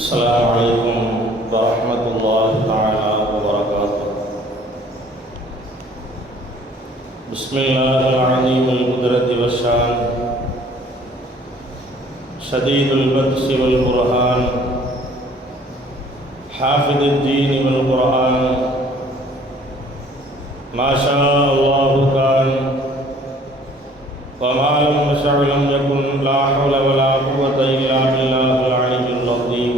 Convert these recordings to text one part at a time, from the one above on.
السلام عليكم ورحمة الله تعالى وبركاته. بسم الله العظيم القدرة والشان، شديد البطش والبرهان، حافظ الدين والقرآن، ما شاء الله كان وما لم يشأ لم يكن، لا حول ولا قوة إلا بالله العلي العظيم.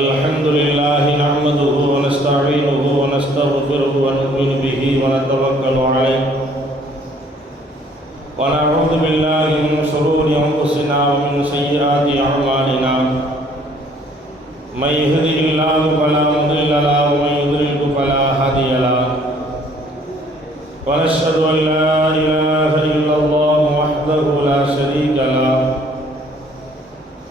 الحمد لله نحمده ونستعينه ونستغفره ونؤمن به ونتوكل عليه، ونعوذ بالله من شرور أنفسنا ومن سيئات أعمالنا. من يهده الله فلا مضل له ومن يضلل فلا هادي له، ونشهد أن لا إله إلا الله وحده لا شريك له،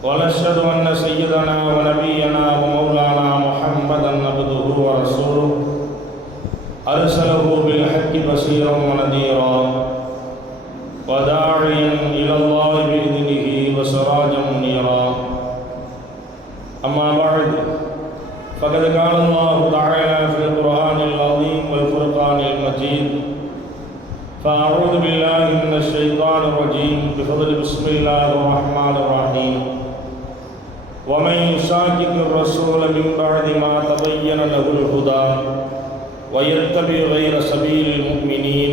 ونشهد أن سيدنا ونبينا ومولانا محمدا عبده ورسوله، أرسله بالحق بشيرا ونذيرا وداعيا إلى الله بإذنه وسراجا منيرا. أما بعد، فقد قال الله تعالى في القرآن العظيم والفرقان المجيد: فأعوذ بالله من الشيطان الرجيم بفضل بسم الله الرحمن الرحيم. ومن يشاقق الرسول من بعد ما تبين له الهدى ويتبع غير سبيل المؤمنين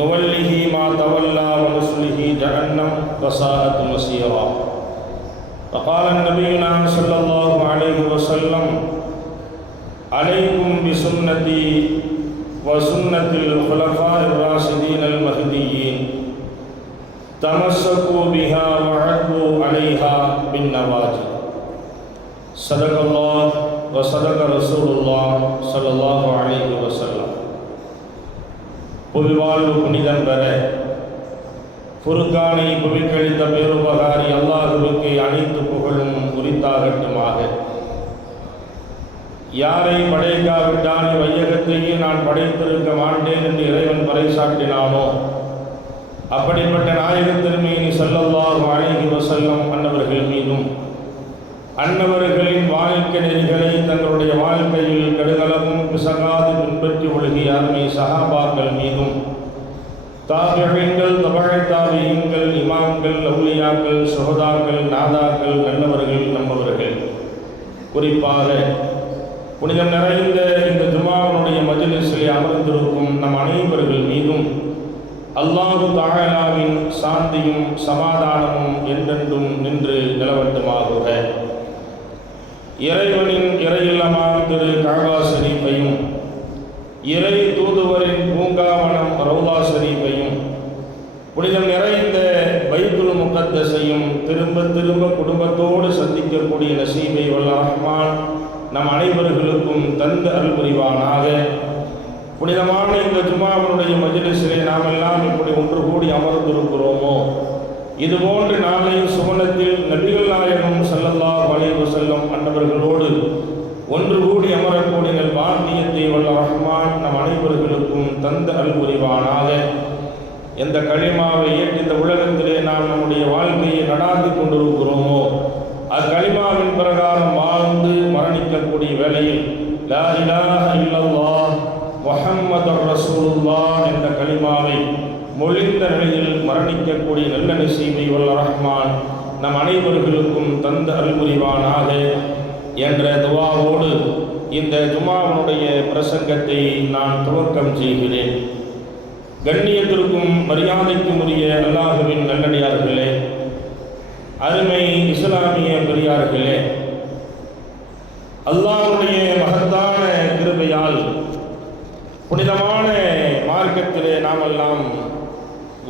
نوله ما تولى ونصله جهنم وساءت مصيرا. وقال نبينا صلى الله عليه وسلم: عليكم بسنتي وسنة الخلفاء الراشدين المهديين، تمسكوا بها وعضوا عليها بالنواجذ. صدق الله وصدق رسول الله صلى الله عليه وسلم. புவிவாழ்வு புனிதம் பெற புருக்கானை புவிக்கழித்த பேருபகாரி அல்லாஹுவுக்கு அனைத்து புகழும் உரித்தாகட்டுமாக. யாரை படைக்காவிட்டால் வையகத்தையே நான் படைத்திருக்க மாட்டேன் என்று இறைவன் பறைசாட்டினானோ, அப்படிப்பட்ட நாயகத் திருமேனி ஸல்லல்லாஹு அலைஹி வஸல்லம் அன்னவர்கள் மீதும், அன்னவர்களின் வாழ்க்கை நெறிகளை தங்களுடைய வாழ்க்கையில் கடுகளவும் பிசகாது பின்பற்றி ஒழுகிய அருமை சஹாபாக்கள் மீதும், தாபிஈன்கள், தபஅ தாபிஈன்கள், இமாம்கள், அவுலியாக்கள், சுஹதாக்கள், நாதாக்கள், நல்லவர்கள், நம்மவர்கள், குறிப்பாக புனிதம் நிறைந்த இந்த ஜுமாவுடைய மஜ்லிஸிலே அமர்ந்திருக்கும் நம் அனைவர்கள் மீதும் அல்லாஹு தஆலாவின் சாந்தியும் சமாதானமும் என்றென்றும் நின்று நிலவட்டுமாகுக. இறைவனின் இறையில்லமாம் திரு கஅபா ஷரீஃபையும், இறை தூதுவரின் பூங்காவனம் ரௌலா ஷரீஃபையும், புனிதம் நிறைந்த பைத்துல் முகத்தஸையும் திரும்ப திரும்ப குடும்பத்தோடு சந்திக்கக்கூடிய நசீபை வல்ல ரஹ்மான் நம் அனைவர்களுக்கும் தந்து அருள் புரிவானாக. புனிதமான இந்த ஜுமாவினுடைய மஜ்லிஸிலே நாம் எல்லாம் இப்படி ஒன்று கூடி அமர்ந்திருக்கிறோமோ, இதுபோன்று நாளை சுவனத்தில் நபிகள் நாயகம் ஸல்லல்லாஹு அலைஹி வஸல்லம் அன்னவர்களோடு ஒன்று கூடி அமரக்கூடிய பாக்கியத்தை வல்ல ரஹ்மான் நம் அனைவர்களுக்கும் தந்து அருள் புரிவானாக. எந்த கலிமாவை ஏற்று இந்த உலகத்திலே நாம் நம்முடைய வாழ்க்கையை நடாத்தி கொண்டிருக்கிறோமோ, அக்கலிமாவின் பிரகாரம் வாழ்ந்து மரணிக்கக்கூடிய வேளையில் லா இலாஹ இல்லல்லாஹ் முஹம்மதுர் ரசூலுல்லாஹ் என்ற கலிமாவை மொழிந்த நிலையில் மரணிக்கக்கூடிய நல்ல நசீபை வல்ல ரஹ்மான் நம் அனைவர்களுக்கும் தந்த அருள் புரிவானாக என்ற துஆவோடு இந்த ஜுமாவுடைய பிரசங்கத்தை நான் துவக்கம் செய்கிறேன். கண்ணியத்திற்கும் மரியாதைக்கும் உரிய அல்லாஹுவின் நல்லடியார்களே, அருமை இஸ்லாமிய பெரியார்களே, அல்லாஹ்வுடைய மகத்தான கிருபையால் புனிதமான மார்க்கத்திலே நாமெல்லாம்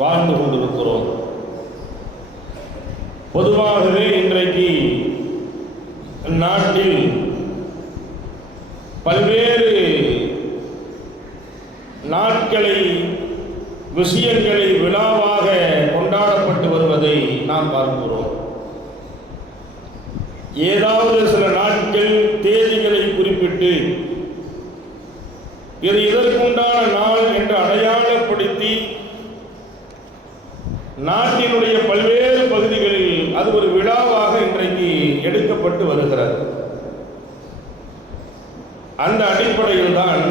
வாழ்ந்து கொண்டிருக்கிறோம். பொதுவாகவே இன்றைக்கு நாட்டில் பல்வேறு நாட்களை, விஷயங்களை விழாவாக கொண்டாடப்பட்டு வருவதை நாம் பார்க்கிறோம். ஏதாவது சில நாட்கள் தேதிகளை குறிப்பிட்டு இது இதற்குண்டான நாள் என்று அடையாளப்படுத்தி நாட்டினுடைய பல்வேறு பகுதிகளில் அது ஒரு விழாவாக எடுக்கப்பட்டு வருகிறது. அந்த அடிப்படையில் தான்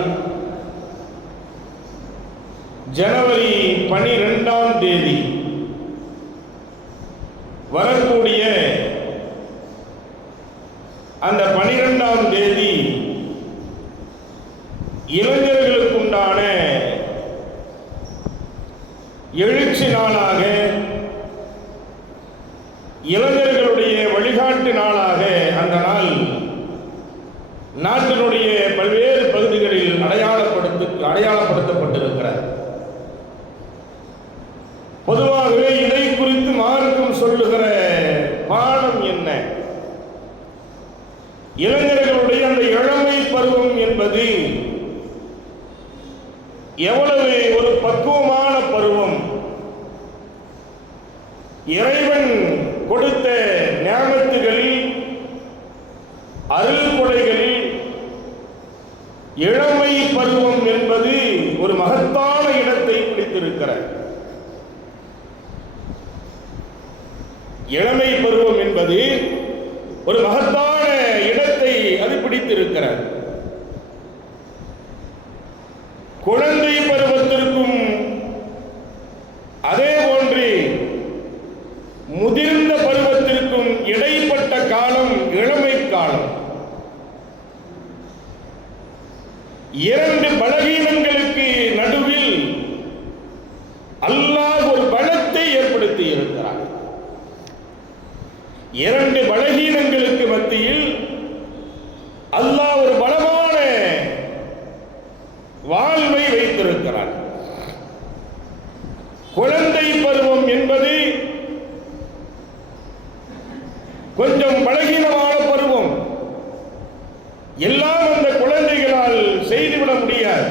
ஜனவரி 12ஆம் தேதி வரக்கூடிய அந்த 12ஆம் தேதி இளைஞர்களுக்குண்டான எழுச்சி நாளாக, இளைஞர்களுடைய வழிகாட்டு நாளாக அந்த நாள் நாட்டினுடைய பல்வேறு பகுதிகளில் அடையாளப்படுத்தப்பட்டிருக்கிறது. பொதுவாகவே இதை குறித்து மார்க்கம் சொல்லுகிற பாடம் என்ன? இளைஞர்களுடைய அந்த இளமை பருவம் என்பது எவ்வளவு ஒரு பக்குவமான பருவம். இறைவன் கொடுத்த ஞானத்துகளில், அருள் கொடைகளில் இளமை பருவம் என்பது ஒரு மகத்தான இடத்தை பிடித்திருக்கிறது. இளமை பருவம் என்பது ஒரு மகத்தான இடத்தை அது பிடித்திருக்கிறது. குழந்தை பருவத்திற்கும் அதே போன்று முதிர்ந்த பருவத்திற்கும் இடைப்பட்ட காலம் இளமை காலம். இரண்டு பலவீனங்களுக்கு நடுவில் அல்லாஹ் ஒரு பலத்தை ஏற்படுத்தி இருக்கிறார். இரண்டு பலவீனங்களுக்கு மத்தியில் அல்லாஹ் ஒரு பலமான வாழ்வை வைத்திருக்கிறார். குழந்தை பருவம் என்பது கொஞ்சம் பலகீனமான பருவம். எல்லாம் அந்த குழந்தைகளால் செய்துவிட முடியாது.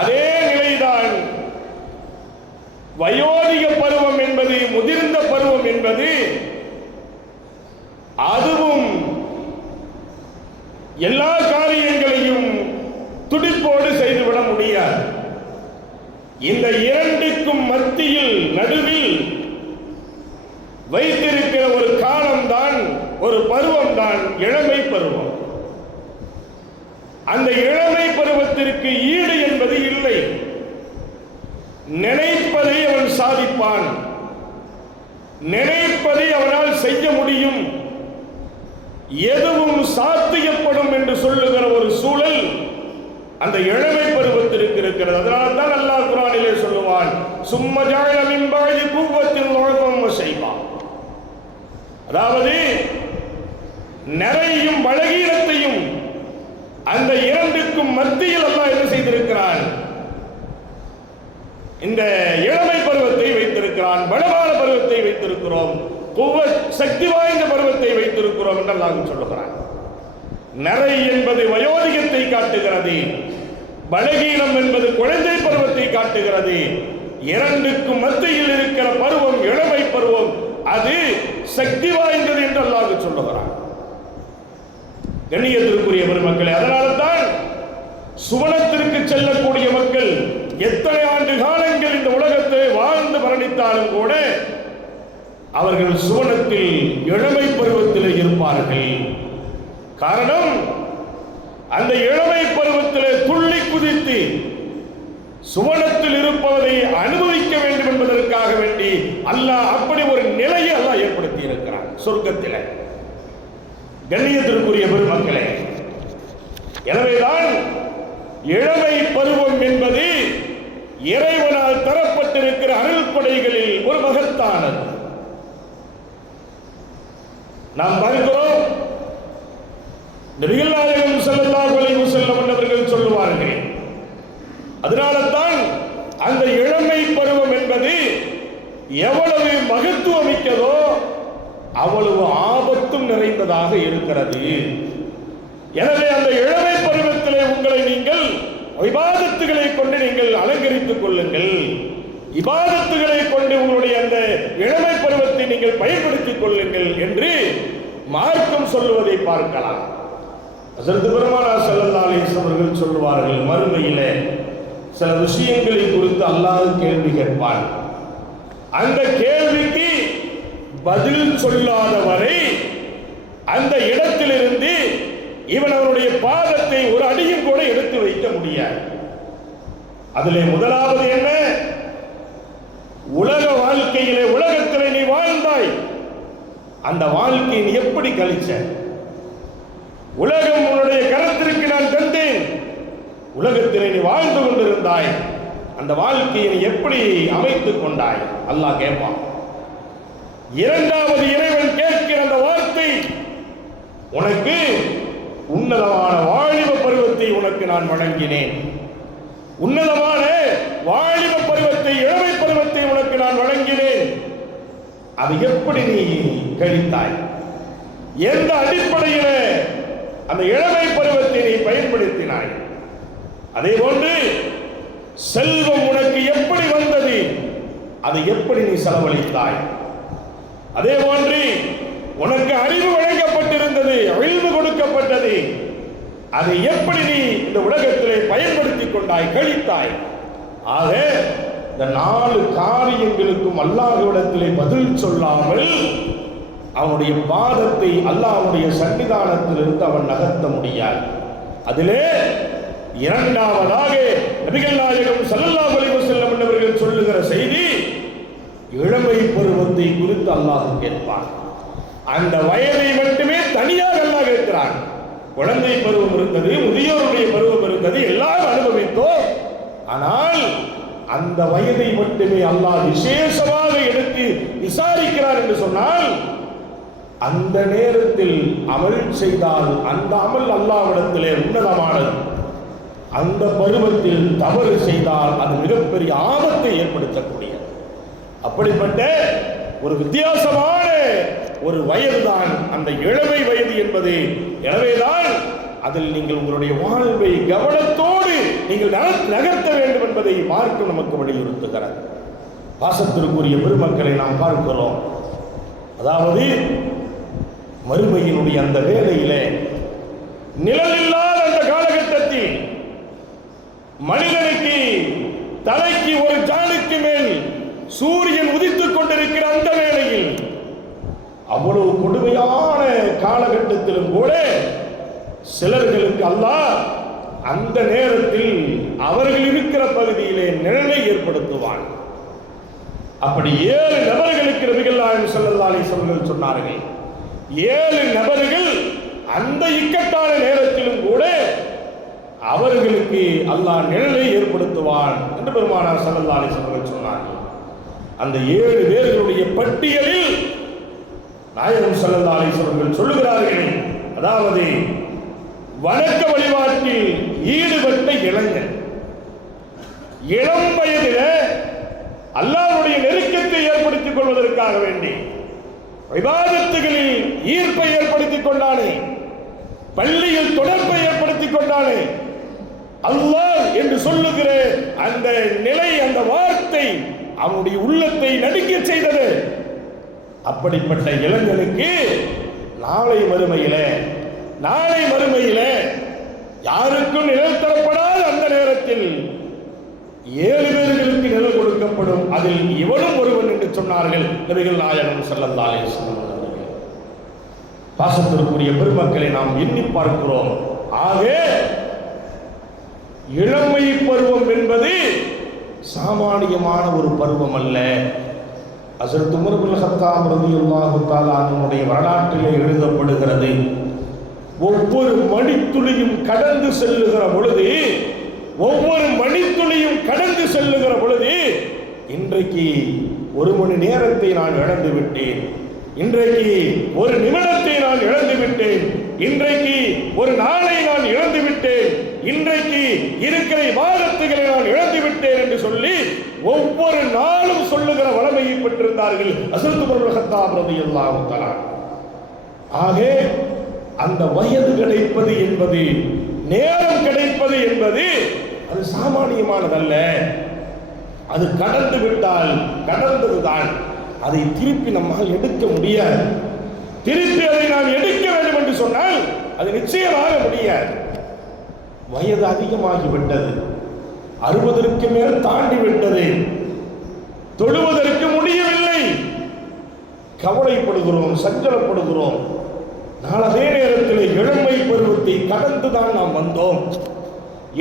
அதே நிலைதான் வயோதிக பருவம் என்பது, முதிர்ந்த பருவம் என்பது, அதுவும் எல்லா காரியங்களையும் துடிப்போடு செய்துவிட முடியாது. இந்த இரண்டுக்கும் மத்தியில் நடுவில் வைத்திருக்கிற ஒரு காலம்தான், ஒரு பருவம் தான் இளமை பருவம். அந்த இளமை பருவத்திற்கு ஈடு என்பது இல்லை. நினைப்பதை அவன் சாதிப்பான், நினைப்பதை அவனால் செய்ய முடியும், எதுவும் சாத்தியப்படும் என்று சொல்லுகிற ஒரு சூழல் அந்த இளமை பருவத்திற்கு இருக்கிறது. அதனால் தான் அல்லாஹ் குர்ஆனிலே சொல்லுவான், சும்ம ஜஅல மின் பஅதி குவ்வத்தின் ضعفًا وشيبًا. அதாவது நிறையும் பலகீனத்தையும் அந்த இரண்டுக்கும் மத்தியில் அல்லாஹ் என்ன செய்திருக்கிறான்? இந்த இளமை பருவத்தை வைத்திருக்கிறான், பலமான பருவத்தை வைத்திருக்கிறோம், சக்தி வாய்ந்த பருவத்தை வைத்திருக்கிறோம் என்று அல்லாஹ் சொல்லுகிறான். நிறை என்பது வயோதிகத்தை காட்டுகிறது, பலகீனம் என்பது குழந்தை பருவத்தை காட்டுகிறது. இரண்டுக்கும் மத்தியில் இருக்கிற பருவம் இளமை பருவம், அது சக்தி வாய்ந்தது என்று அல்லாஹ் சொல்லுகிறான். கண்ணியத்திற்குரிய பெருமக்களே, அதனால்தான் சுவனத்திற்கு செல்லக்கூடிய மக்கள் எத்தனை ஆண்டு காலங்கள் இந்த உலகத்தை வாழ்ந்து மரணித்தாலும் கூட அவர்கள் சுவனத்தில் இளமை பருவத்தில் இருப்பார்கள். காரணம், அந்த இளமை பருவத்தில் துள்ளி குதித்து சுவனத்தில் இருப்பதை அனுபவிக்க வேண்டும் என்பதற்காக வேண்டி அல்லாஹ் அப்படி ஒரு நிலையை அல்லாஹ் ஏற்படுத்தி இருக்கிறான் சொர்க்கத்தில். கண்ணியத்திற்குரிய பெருமக்களே, எனவேதான் இளமை பருவம் என்பது இறைவனால் தரப்பட்டிருக்கிற அருள் கொடைகளில் ஒரு மகத்தானது. நாம் பார்க்கிறோம், நபிகள் நாயகம் ஸல்லல்லாஹு அலைஹி வஸல்லம் அவர்கள் சொல்லுவார்கள், அதனால தான் அந்த இளமை பருவம் என்பது எவ்வளவு மகத்துவமிக்கதோ அவ்வளவு ஆபத்தும் நிறைந்ததாக இருக்கிறது. எனவே அந்த இளமை பருவத்திலே உங்களை நீங்கள் இபாதத்துகளை கொண்டு நீங்கள் அலங்கரித்துக் கொள்ளுங்கள், இபாதத்துகளை கொண்டு உங்களுடைய அந்த இளமை பருவத்தை நீங்கள் பயன்படுத்திக் கொள்ளுங்கள் என்று மார்க்கம் சொல்லுவதை பார்க்கலாம். ஹஜ்ரத் பெருமானார் ஸல்லல்லாஹு அலைஹி வஸல்லம் அவர்கள் சொல்லுவார்கள், மறுமையிலே சில விஷயங்களை குறித்து அல்லாஹ் கேள்வி கேட்பான். அந்த கேள்விக்கு பதில் சொல்லாத வரை அந்த இடத்திலிருந்து இவன் அவனுடைய பாதத்தை ஒரு அடியும் கூட எடுத்து வைக்க முடியாது. அதிலே முதலாவது என்ன? உலக வாழ்க்கையிலே, உலகத்திலே நீ வாழ்ந்தாய், அந்த வாழ்க்கையை நீ எப்படி கழிச்ச? உலகம் உன்னுடைய கரத்திற்கு நான் தந்தேன், உலகத்திலே நீ வாழ்ந்து கொண்டிருந்தாய், அந்த வாழ்க்கையை நீ எப்படி அமைத்துக் கொண்டாய்? அல்லாஹ் கேட்பான். இரண்டாவது இறைவன் கேட்கிற அந்த வார்த்தை, உனக்கு உன்னதமான வாலிப பருவத்தை உனக்கு நான் வழங்கினேன், உன்னதமான வாலிப பருவத்தை, இளமை பருவத்தை உனக்கு நான் வழங்கினேன், அது எப்படி நீ கழித்தாய்? எந்த அடிப்படையில் அந்த இளமை பருவத்தை நீ பயன்படுத்தினாய்? அதே போன்று செல்வம் உனக்கு எப்படி வந்தது, அதை எப்படி நீ செலவழித்தாய்? அதே போன்று உனக்கு அறிவு வழங்கப்பட்டிருந்தது, அறிவு கொடுக்கப்பட்டது, அதை எப்படி நீ இந்த உலகத்திலே பயன்படுத்திக் கொண்டாய், கழித்தாய்? ஆக இந்த 4 காரியங்களுக்கும் அல்லாஹ்விடத்திலே பதில் சொல்லாமல் அவனுடைய பாதத்தை அல்லாஹ்வுடைய சன்னிதானத்திலிருந்து அவன் நகர்த்த முடியாது. அதிலே இரண்டாவதாக நபிகள் நாயகம் ஸல்லல்லாஹு அலைஹி வஸல்லம் அவர்கள் சொல்லுகிற செய்தி, இளமை பருவத்தை குறித்து அல்லாஹ் கேட்பான். அந்த வயதை மட்டுமே தனியாக அல்லாஹ் கேட்கிறான். குழந்தை பருவம் இருந்தது, முதியோருடைய பருவம் இருந்தது, எல்லாரும் அனுபவித்தோம். ஆனால் அந்த வயதை மட்டுமே அல்லாஹ் விசேஷமாக எடுத்து விசாரிக்கிறார் என்று சொன்னால், அந்த நேரத்தில் அமல் செய்தால் அந்த அமல் அல்லாஹ்விடத்திலே உன்னதமானது. அந்த பருவத்தில் தவறு செய்தால் அது மிகப்பெரிய ஆபத்தை ஏற்படுத்தக்கூடியது. அப்படிப்பட்ட ஒரு வித்தியாசமான ஒரு வயதுதான் அந்த இளமை வயது என்பது. எனவேதான் அதில் நீங்கள் உங்களுடைய வாழ்வை கவனத்தோடு நீங்கள் நகர்த்த வேண்டும் என்பதை மார்க்கம் நமக்கு வலியுறுத்துகிறது. பாசத்திற்குரிய பெருமக்களை நாம் பார்க்கிறோம். அதாவது மறுமையினுடைய அந்த வேளையிலே, நிழலில்லாத அந்த காலகட்டத்தில் மனிதனுக்கு தலைக்கு ஒரு ஜானுக்கு மேல் சூரியன் உதித்துக் கொண்டிருக்கிற அந்த வேளையில், அவ்வளவு கொடுமையான காலகட்டத்திலும் கூட சிலர்களுக்கு அல்லாஹ் அந்த நேரத்தில் அவர்கள் இருக்கிற பகுதியிலே நிழலை ஏற்படுத்துவான். அப்படி 7 நபர்களுக்கு நபிகள் நாயகம் ஸல்லல்லாஹு அலைஹி வஸல்லம் சொன்னார்கள். 7 நபர்கள் அந்த இக்கட்டான நேரத்திலும் கூட அவர்களுக்கு அல்லாஹ் நிழலை ஏற்படுத்துவான் என்று பெருமானார் ஸல்லல்லாஹு அலைஹி வஸல்லம் சொன்னார்கள். அந்த 7 பேர்களுடைய பட்டியலில் நாயகம் ஸல்லல்லாஹு அலைஹி வஸல்லம் சொல்லுகிறார்கள், அதாவது வணக்க வழிபாட்டில் ஈடுபட்ட இளைஞன், இளம் வயதில அல்லாஹ்வுடைய நெருக்கத்தை ஏற்படுத்திக் கொள்வதற்காக வேண்டி இபாதத்துகளில் ஈர்ப்பை ஏற்படுத்திக் கொண்டானே, பள்ளியில் தொடர்பை ஏற்படுத்திக் கொண்டானே, அல்லாஹ் என்று சொல்லுகிற அந்த நிலை, அந்த வார்த்தை அவனுடைய உள்ளத்தை நடுக்க செய்தது. அப்படிப்பட்ட இளைஞனுக்கு நாளை மறுமையில யாருக்கும் நிழல் தரப்படாத அந்த நேரத்தில் 7 பேர்களுக்கு நிழல் கொடுக்கப்படும். அதில் இவனும் ஒருவன் என்று சொன்னார்கள் நபிகள் நாயகம் ஸல்லல்லாஹு அலைஹி வஸல்லம். பாசத்திற்குரிய பெருமக்களை நாம் எண்ணி பார்க்கிறோம். ஆக இளமை பருவம் என்பது சாமானியமான ஒரு பருவம் அல்ல. ஹஜ்ரத் உமர் இப்னு கத்தாப் ரலியல்லாஹு தஆலா அன்ஹுடைய வரலாற்றிலே எழுதப்படுகிறது, ஒவ்வொரு மணித்துளியும் கடந்து செல்லுகிற பொழுது இன்றைக்கு 1 மணி நேரத்தை நான் இழந்து விட்டேன், இன்றைக்கு 1 நிமிடத்தை நான் இழந்து விட்டேன், இன்றைக்கு 1 நாளை நான் இழந்து விட்டேன், இன்றைக்கு இருக்கிற இபாதத்துகளை நான் இழந்து விட்டேன் என்று சொல்லி ஒவ்வொரு நாளும் சொல்லுகிற வளமையை பெற்றிருந்தார்கள் ஹஜ்ரத் உமர் இப்னு கத்தாப் ரலியல்லாஹு தஆலா. ஆக அந்த வயது கிடைப்பது என்பது, நேரம் கிடைப்பது என்பது அது சாமானியமானதல்ல. அது கடந்து விட்டால் கடந்ததுதான். அதை திருப்பி நம்மால் எடுக்க முடியாது. திருப்பி அதை நாம் எடுக்க வேண்டும் என்று சொன்னால் அது நிச்சயமாக முடியாது. வயது அதிகமாகிவிட்டது, 60க்கு மேல் தாண்டி விட்டது, தொழுவதற்கு முடியவில்லை, கவலைப்படுகிறோம், சஞ்சலப்படுகிறோம். நான் அதே நேரத்தில் இளமை பருவத்தை கடந்துதான் நாம் வந்தோம்.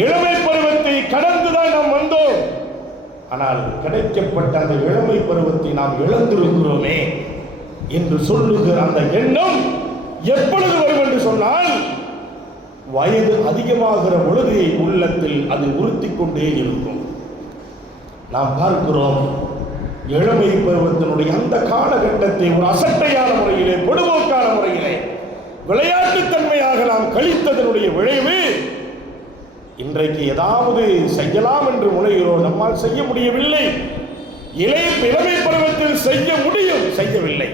இளமை பருவத்தை கடந்துதான் நாம் வந்தோம். ஆனால் கிடைக்கப்பட்ட அந்த இளமை பருவத்தை நாம் இழந்திருக்கிறோமே என்று சொல்லுகிற அந்த எண்ணம் எப்பொழுது வரும் என்று சொன்னால், வயது அதிகமாகிற பொழுது உள்ளத்தில் அது உறுத்தி கொண்டே இருக்கும். நாம் பார்க்கிறோம், இளமை பருவத்தினுடைய அந்த காலகட்டத்தை ஒரு அசட்டையான முறையிலே, பொடுபோக்கான முறையிலே, விளையாட்டுத்தன்மையாக நாம் கழித்ததனுடைய விளைவு இன்றைக்கு ஏதாவது செய்யலாம் என்று முனைகிறோம், நம்மால் செய்ய முடியவில்லை. இளமை பருவத்தில் செய்ய முடியும், செய்யவில்லை.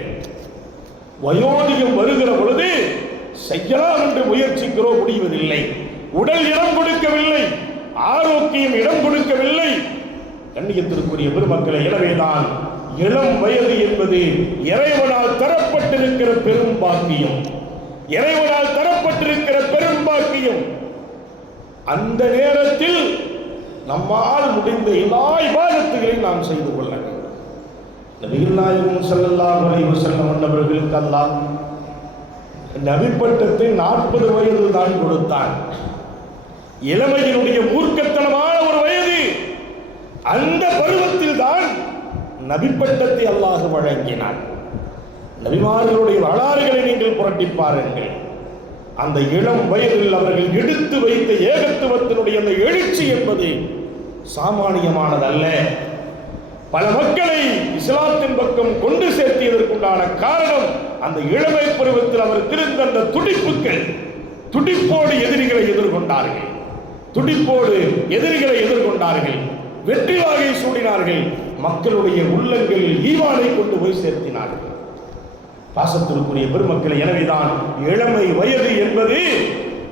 வயோதிகம் வருகிற பொழுது செய்யலாம் என்று முயற்சிக்கிறோம், முடிவதில்லை. உடல் இடம் கொடுக்கவில்லை, ஆரோக்கியம் இடம் கொடுக்கவில்லை. கண்ணியத்திற்குரிய பெருமக்களை, எனவேதான் இளம் வயது என்பது இறைவனால் தரப்பட்டிருக்கிற பெரும் பாக்கியம். இறைவனால் தரப்பட்டிருக்கிற பெரும் பாக்கியம். அந்த நேரத்தில் நம்மால் முடிந்த எல்லா இபாதத்துகளையும் நாம் செய்து கொள்ள வேண்டும். நபிகள் நாயகம் ஸல்லல்லாஹு அலைஹி வஸல்லம் அவர்களுக்கு அல்லாஹ் நபி பட்டத்தை 40 வயது தான் கொடுத்தான். இளமையினுடைய மூர்க்கத்தனமான ஒரு வயது. அந்த பருவத்தில் தான் நபி பட்டத்தை அல்லாஹ் வழங்கினான். நபிமார்களுடைய வரலாறுகளை நீங்கள் புரட்டி பாருங்கள். அந்த இளம் வயதில் அவர்கள் எடுத்து வைத்த ஏகத்துவத்தினுடைய அந்த எழுச்சி என்பது சாமானியமானதல்ல. பல மக்களை இஸ்லாத்தின் பக்கம் கொண்டு சேர்த்தியதற்குண்டான காரணம் அந்த இளமை பருவத்தில் அவருக்கு இருந்த அந்த துடிப்புகள். துடிப்போடு எதிரிகளை எதிர்கொண்டார்கள், துடிப்போடு எதிரிகளை எதிர்கொண்டார்கள், வெற்றி வாகை சூடினார்கள், மக்களுடைய உள்ளங்களில் ஈவானை கொண்டு போய் சேர்த்தினார்கள். பாசத்திற்குரிய பெருமக்களை, எனவேதான் இளமை வயது என்பது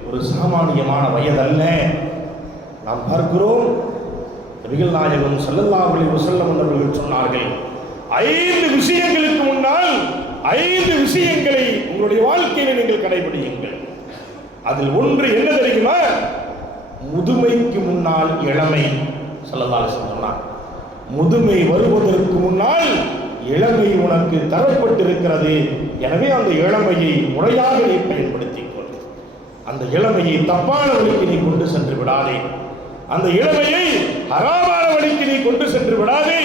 ஒரு சாமானியமான வயதல்ல. நாம் பார்க்கிறோம், நபிகள் நாயகம் ஸல்லல்லாஹு அலைஹி வஸல்லம் அவர்கள் சொன்னார்கள், 5 விஷயங்களுக்கு முன்னால் 5 விஷயங்களை உங்களுடைய வாழ்க்கையில் நீங்கள் கடைபிடியுங்கள். அதில் ஒன்று என்ன தெரியுமா? முதுமைக்கு முன்னால் இளமை. ஸல்லல்லாஹு அலைஹி வஸல்லம் சொன்னார், முதுமை வருவதற்கு முன்னால் இளமை உனக்கு தரப்பட்டிருக்கிறது. எனவே அந்த இளமையை முறையாக நீ பயன்படுத்திக் கொள். அந்த இளமையை தப்பான வழிக்கு நீ கொண்டு சென்று விடாதே. அந்த இளமையை ஹராமான வழிக்கு நீ கொண்டு சென்று விடாதே.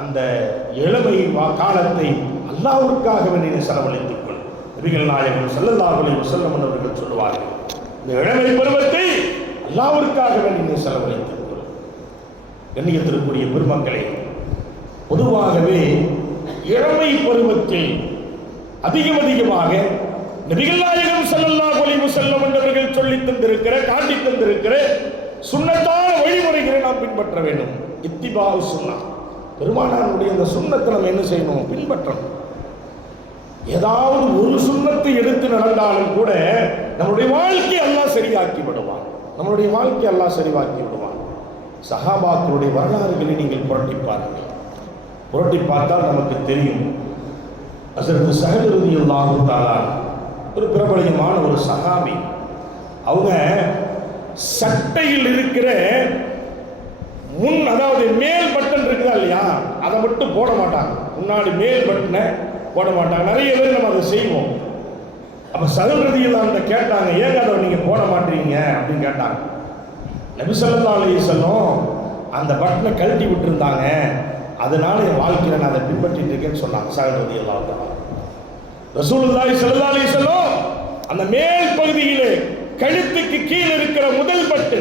அந்த இளமை காலத்தை அல்லாஹ்வுக்காக நீ செலவழித்துக் கொள். நபிகள் நாயகம் ஸல்லல்லாஹு அலைஹி வஸல்லம் அவர்கள் சொல்லுவார்கள், இந்த இளமை பருவத்தை அல்லாஹ்வுக்காக நீ செலவழித்துக் கொள். கண்ணியத்திற்குரிய பெருமக்களே, பொதுவாகவே இளமை பருவத்தில் அதிகமாக நபிகள் நாயகம் ஸல்லல்லாஹு அலைஹி வஸல்லம் அவர்கள் சொல்லி தந்திருக்கிற, காட்டி தந்திருக்கிற சுன்னத்தான வழிமுறைகளை நாம் பின்பற்ற வேண்டும். இத்திபாஉ சுன்னா, பெருமானாருடைய அந்த சுன்னத்தை நம்ம என்ன செய்யணும்? பின்பற்றணும். ஏதாவது ஒரு சுன்னத்தை எடுத்து நடந்தாலும் கூட நம்முடைய வாழ்க்கை அல்லாஹ் சரியாக்கி விடுவான். நம்முடைய வாழ்க்கை அல்லாஹ் சரிவாக்கி விடுவான். சஹாபாக்களுடைய வரலாறுகளை நீங்கள் புரட்டி பாருங்கள். புரட்டி பார்த்தால் நமக்கு தெரியும். ஹஸரத் ஸஹல் ரலியல்லாஹு தஆலா ஒரு பிரபலமான ஒரு சஹாபி. அவங்க சட்டையில் இருக்கிற அதாவது மேல் பட்டன் இருக்குதா இல்லையா, அதை மட்டும் போட மாட்டாங்க. முன்னாடி மேல் பட்டனை போட மாட்டாங்க. நிறைய பேர் நம்ம அதை செய்வோம். அப்ப ஸஹல் ரலியல்லாஹு கேட்டாங்க, ஏங்க அதை நீங்க போட மாட்டீங்க அப்படின்னு கேட்டாங்க. நபி ஸல்லல்லாஹு அலைஹி வஸல்லம் அந்த பட்டனை கழட்டி விட்டுருந்தாங்க, அதனால என் வாழ்க்கையில நான் அதை பின்பற்றிட்டு இருக்கேன்னு சொன்னாங்க. ஸஹல் ரலியல்லாஹு தஆலா ரசூலுல்லாஹி ஸல்லல்லாஹு அலைஹி வஸல்லம் அந்த மேல் பகுதியிலே கழுத்துக்கு கீழே இருக்கிற முதல் பட்டு,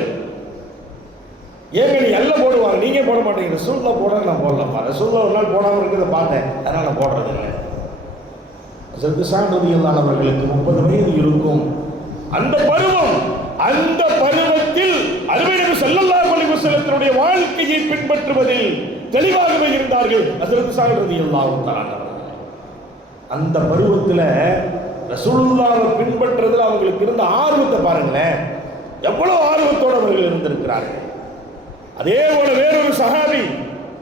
ஏங்க நீ எல்லாம் போடுவாங்க, நீங்க போட மாட்டீங்க. ரசூலுல்லாஹ் போட நான் போடலப்பா, ரசூலுல்லாஹ் ஒரு நாள் போடாம இருக்கிறத பார்த்தேன், அதனால நான் போடுறது இல்லை. ஹஸரத் ஸஹல் ரலியல்லாஹு அவர்களுக்கு 30 வயது இருக்கும். அந்த பருவம், அந்த பருவத்தில் அருமை நபி ஸல்லல்லாஹு அலைஹி வஸல்லத்தினுடைய வாழ்க்கையை பின்பற்றுவதில் தெளிவாகவே இருந்தார்கள் ஹஸரத் ஸஹல் ரலியல்லாஹு தஆலா. அந்த பருவத்தில் ரசூலுல்லாஹ்வை பின்பற்றுறதுல அவங்களுக்கு இருந்த ஆர்வத்தை பாருங்களேன், எவ்வளவு ஆர்வத்தோடு அவர்கள் இருந்திருக்கிறார்கள். அதே போல வேறொரு சஹாபி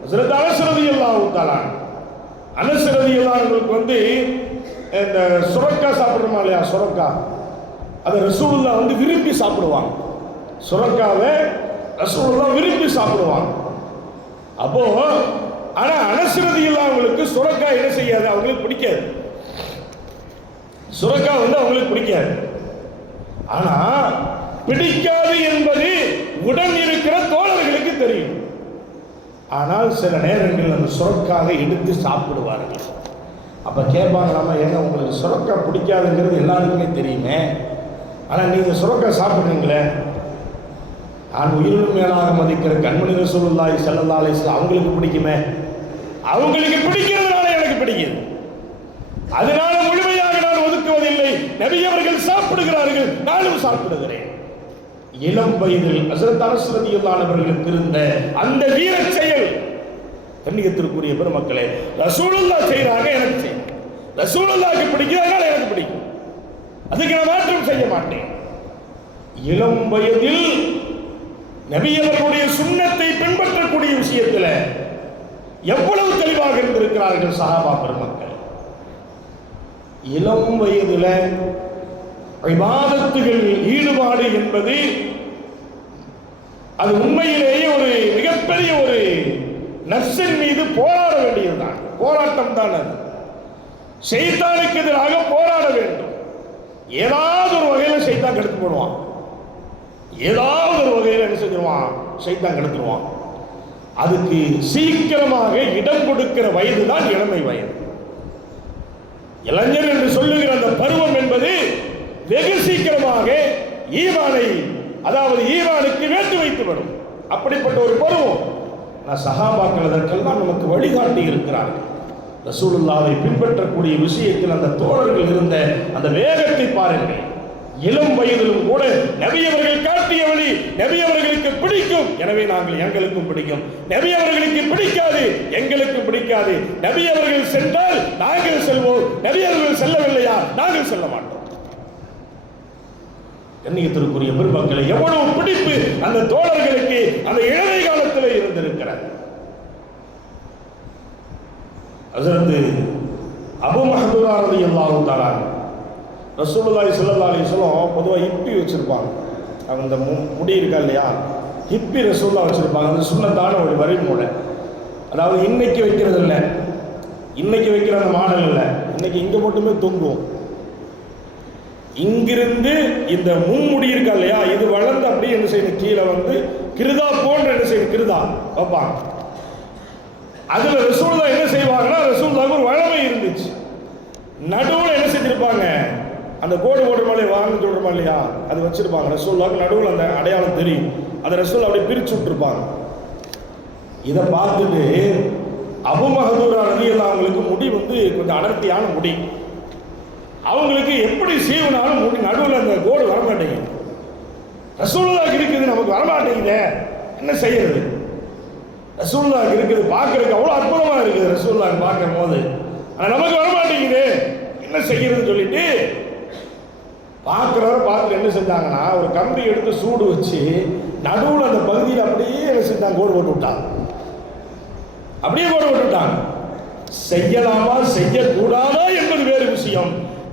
ஹஸரத் அனஸ் ரலியல்லாஹு தஆலா, அனஸ் ரலியல்லாஹு அவங்களுக்கு இந்த சுரக்கா சாப்பிடுறோமா இல்லையா, சுரக்கா, அதை ரசூலுல்லாஹ் விரும்பி சாப்பிடுவாங்க. சுரக்காவை ரசூலுல்லாஹ் விரும்பி சாப்பிடுவாங்க. அப்போ ஆனா அனசுரதியில் அவங்களுக்கு சுரக்காய் என்ன செய்யாது, அவங்களுக்கு பிடிக்காது. சுரக்காய் அவங்களுக்கு பிடிக்காது. ஆனா பிடிக்காது என்பது உடன் இருக்கிற தோழர்களுக்கு தெரியும். ஆனால் சில நேரங்களில் அந்த சுரக்காக எடுத்து சாப்பிடுவார்கள். அப்ப கேட்பாங்களாமா, ஏங்க உங்களுக்கு சுரக்காய் பிடிக்காதுங்கிறது எல்லாருக்குமே தெரியுமே, ஆனா நீங்க சுரக்காய் சாப்பிடுறீங்களே. நான் உயிரினும் மேலாக மதிக்கிற கண்மணி ரசூலுல்லாஹி ஸல்லல்லாஹு அலைஹி வஸல்லம் அவங்களுக்கு பிடிக்குமே, அவங்களுக்கு பிடிக்கிறதுனால எனக்கு பிடிக்குது, அதனால முழுமையாக நான் ஒதுக்குவதில்லை. நபி அவர்கள் சாப்பிடுகிறார்கள், நானும் சாப்பிடுகிறேன். இளம் வயதில் ஹஸரத் அனஸ் ரலியல்லாஹு அவர்களுக்கு இருந்த அந்த வீர செயல், கண்ணியத்திற்குரிய பெருமக்களே, ரசூலுல்லாஹ் செய்றாங்க, எனக்கு செய்யும். ரசூலுல்லாஹ்க்கு பிடிக்கிறதுனால எனக்கு பிடிக்கும், அதுக்கு நான் மாற்றம் செய்ய மாட்டேன். இளம் வயதில் நபி அவர்களுடைய சுன்னத்தை பின்பற்றக்கூடிய விஷயத்தில் எவ்வளவு தெளிவாக இருந்திருக்கிறார்கள் சஹாபா பெருமக்கள். இளம் வயதில் இபாதத்துகள் ஈடுபாடு என்பது அது உண்மையிலேயே ஒரு மிகப்பெரிய ஒரு நஃப்ஸின் மீது போராட வேண்டியதுதான், போராட்டம் தான். அது ஷைத்தானுக்கு எதிராக போராட வேண்டும். ஏதாவது ஒரு வகையில் ஷைத்தான் கெடுத்து போடுவான், ஏதாவது ஒரு வகையில் என்ன செஞ்சிருவான், ஷைத்தான் கெடுத்துருவான். அதுக்கு சீக்கிரமாக இடம் கொடுக்கிற வயது தான் இளமை வயது. இளைஞர் என்று சொல்லுகிற அந்த பருவம் என்பது வெகு சீக்கிரமாக ஈமானை, அதாவது ஈமானுக்கு வேட்டு வைத்துவிடும். அப்படிப்பட்ட ஒரு பருவம். சஹாபாக்கள் அதற்கெல்லாம் நமக்கு வழிகாட்டி இருக்கிறார்கள். ரசூலுல்லாஹ்வை பின்பற்றக்கூடிய விஷயத்தில் அந்த தோழர்கள் இருந்த அந்த வேகத்தை பாருங்கள். இளம் வயதிலும் கூட நபி அவர்கள் காட்டிய வழி நபி அவர்களுக்கு பிடிக்கும், எனவே நாங்கள் எங்களுக்கும் பிடிக்கும். நபி அவர்களுக்கு பிடிக்காது, எங்களுக்கும் பிடிக்காது. நபி அவர்கள் சென்றால் நாங்கள் செல்வோம், நபி அவர்கள் செல்லவில்லையா நாங்கள் செல்ல மாட்டோம். கண்ணியத்திற்குரிய பெருமக்களை, எவ்வளவு பிடிப்பு அந்த தோழர்களுக்கு அந்த இளமை காலத்தில் இருந்திருக்கிறது. ஹஸரத் அபூ மஹ்தூரா ரலியல்லாஹு தஆலா ரசூலுல்லாஹி ஸல்லல்லாஹு அலைஹி வஸல்லம் பொதுவாக ஹிப்பி வச்சிருப்பாங்க. அவங்க இந்த முடி இருக்கா இல்லையா, ஹிப்பி ரசூலுல்லாஹ் வச்சிருப்பாங்க. அது சுன்னத்தான ஒரு வழிமுறை. அதாவது இன்னைக்கு வைக்கிறது இல்லை, இன்னைக்கு வைக்கிற அந்த மாடல் இல்லை. இன்னைக்கு இங்கே மட்டுமே தொங்குவோம். இங்கிருந்து இந்த முன்முடி இருக்கா இல்லையா, இது வளர்ந்து அப்படியே என்ன செய்யணும், கீழே கிருதா போன்ற என்ன செய்யணும், கிருதா வைப்பாங்க. அதுல ரசூலுல்லாஹ் என்ன செய்வாங்கன்னா, ரசூலுல்லாஹ்க்கு ஒரு வழமை இருந்துச்சு. நடுவில் என்ன செஞ்சிருப்பாங்க, அந்த கோடு போடுறோமா இல்லையா, வாங்க சொல்றோமா இல்லையா, அது வச்சிருப்பாங்க. ரசூலுல்லாஹ்க்கு நடுவில் அந்த அடையாளம் தெரியும். அதை ரசூல் அப்படியே பிரிச்சு விட்டுருப்பாங்க. இதை பார்த்துட்டு அபூ மஹ்தூரா ரலியல்லாஹு அவங்களுக்கு முடி கொஞ்சம் அடர்த்தியான முடி. அவங்களுக்கு எப்படி சீவனாலும் முடி நடுவில் அந்த கோடு வரமாட்டேங்குது. ரசூலுல்லாஹ்க்கு இருக்குது, நமக்கு வரமாட்டேங்குது, என்ன செய்யறது? ரசூலுல்லாஹ்க்கு இருக்குது, பார்க்கறதுக்கு அவ்வளோ அற்புதமா இருக்குது ரசூலுல்லாஹ் பார்க்கும் போது, ஆனால் நமக்கு வரமாட்டேங்குது, என்ன செய்யறதுன்னு சொல்லிட்டு பார்க்குறவரை பார்த்துட்டு என்ன செஞ்சாங்கன்னா, ஒரு கம்பி எடுத்து சூடு வச்சு நடுவில் அந்த பகுதியில் அப்படியே என்ன செஞ்சாங்க, கோடு போட்டு விட்டாங்க. அப்படியே கோடு போட்டு விட்டாங்க. செய்யலாமா செய்யக்கூடாதா என்பது வேறு விஷயம்.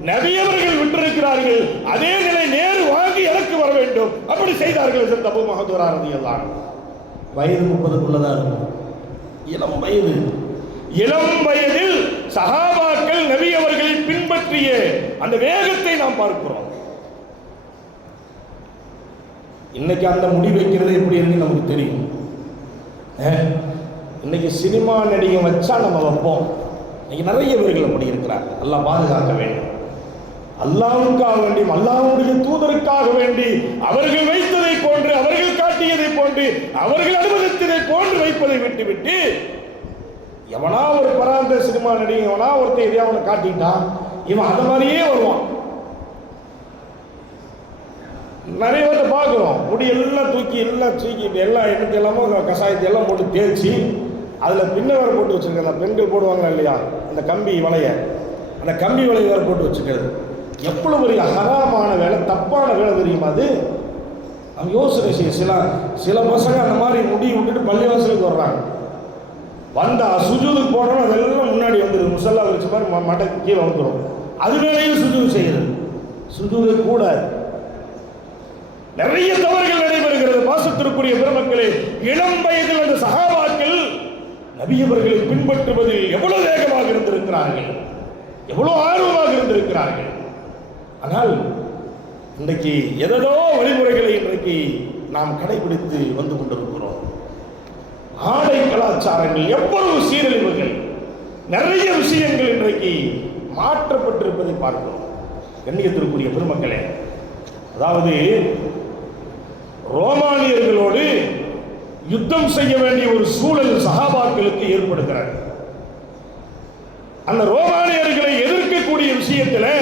நபி அவர்கள் விட்டிருக்கிறார்கள், அதே நிலை நேரு வாங்கி எனக்கு வர வேண்டும், அப்படி செய்தார்கள். அபூ மஹ்தூரா ரலியல்லாஹு அன்ஹு வயது 30க்குள்ளதான் இருக்கும், இளம் வயது. இளம் வயதில் சஹாபாக்கள் நபி அவர்களை பின்பற்றிய அந்த வேகத்தை நாம் பார்க்கிறோம். இன்னைக்கு அந்த முடி வைக்கிறது எப்படி இருக்கு நமக்கு தெரியும். இன்னைக்கு சினிமா நடிகை வச்சா நம்ம வைப்போம். இன்னைக்கு நிறைய பேர்கள் அப்படி இருக்கிறாங்க. அல்லாஹ் பாதுகாக்க வேண்டும். அல்லாஹ்வுக்காக வேண்டி, அல்லாஹ்வுடைய தூதருக்காக வேண்டி அவர்கள் வைத்ததை போன்று, அவர்கள் காட்டியதை போன்று, அவர்கள் அனுமதித்ததை போன்று வைப்பதை விட்டுவிட்டு எவனா ஒரு பராந்த சினிமா நடிகை எவனா ஒருத்தர் எதையாவது காட்டிட்டான், இவன் அந்த மாதிரியே வருவான். நிறைய பேர்த்த பார்க்குறோம், முடி எல்லாம் தூக்கிட்டு எல்லாம் எண்ணத்தை எல்லாமோ கஷாயத்தை எல்லாம் போட்டு தேய்ச்சி அதில் பின்ன வேறு போட்டு வச்சுருக்காங்க. பெண்கள் போடுவாங்க இல்லையா, அந்த கம்பி வலையை, அந்த கம்பி வலையை வேறு போட்டு வச்சுக்கிறது. எவ்வளோ பெரிய ஹராமான வேலை, தப்பான வேலை தெரியுமா அது? நம்ம யோசனை செய்ய சில பசங்க அந்த மாதிரி முடி விட்டுட்டு பள்ளிவாசலுக்கு வர்றாங்க. வந்தா சுஜூதுக்கு போனோம், அதெல்லாம் முன்னாடி வந்துடுது, முசல்லா வச்ச மாதிரி மட்டை கீழே வந்துடும். அது மேலேயும் சுஜூது செய்கிறது. சுஜூது கூடாது. நிறைய தவறுகள் நடைபெறுகிறது. பாசத்திற்குரிய பெருமக்களே, இளம் வயதில் அந்த சஹாபாக்கள் நபி அவர்களை பின்பற்றுவதில் எவ்வளவு வேகமாக இருந்திருக்கிறார்கள், எவ்வளவு ஆர்வமாக இருந்திருக்கிறார்கள். ஆனால் இன்றைக்கு எதோ வழிமுறைகளை இன்றைக்கு நாம் கடைபிடித்து வந்து கொண்டிருக்கிறோம். ஆடை கலாச்சாரங்கள் எவ்வளவு சீரழிவுகள், நிறைய விஷயங்கள் இன்றைக்கு மாற்றப்பட்டிருப்பதை பார்க்கிறோம். கண்ணியத்திற்குரிய பெருமக்களே, அதாவது ரோமானியர்களோடு யுத்தம் செய்ய வேண்டிய ஒரு சூழல் சஹாபாக்களுக்கு ஏற்படுகிறது. அந்த ரோமானியர்களை எதிர்க்கக்கூடிய விஷயத்தில்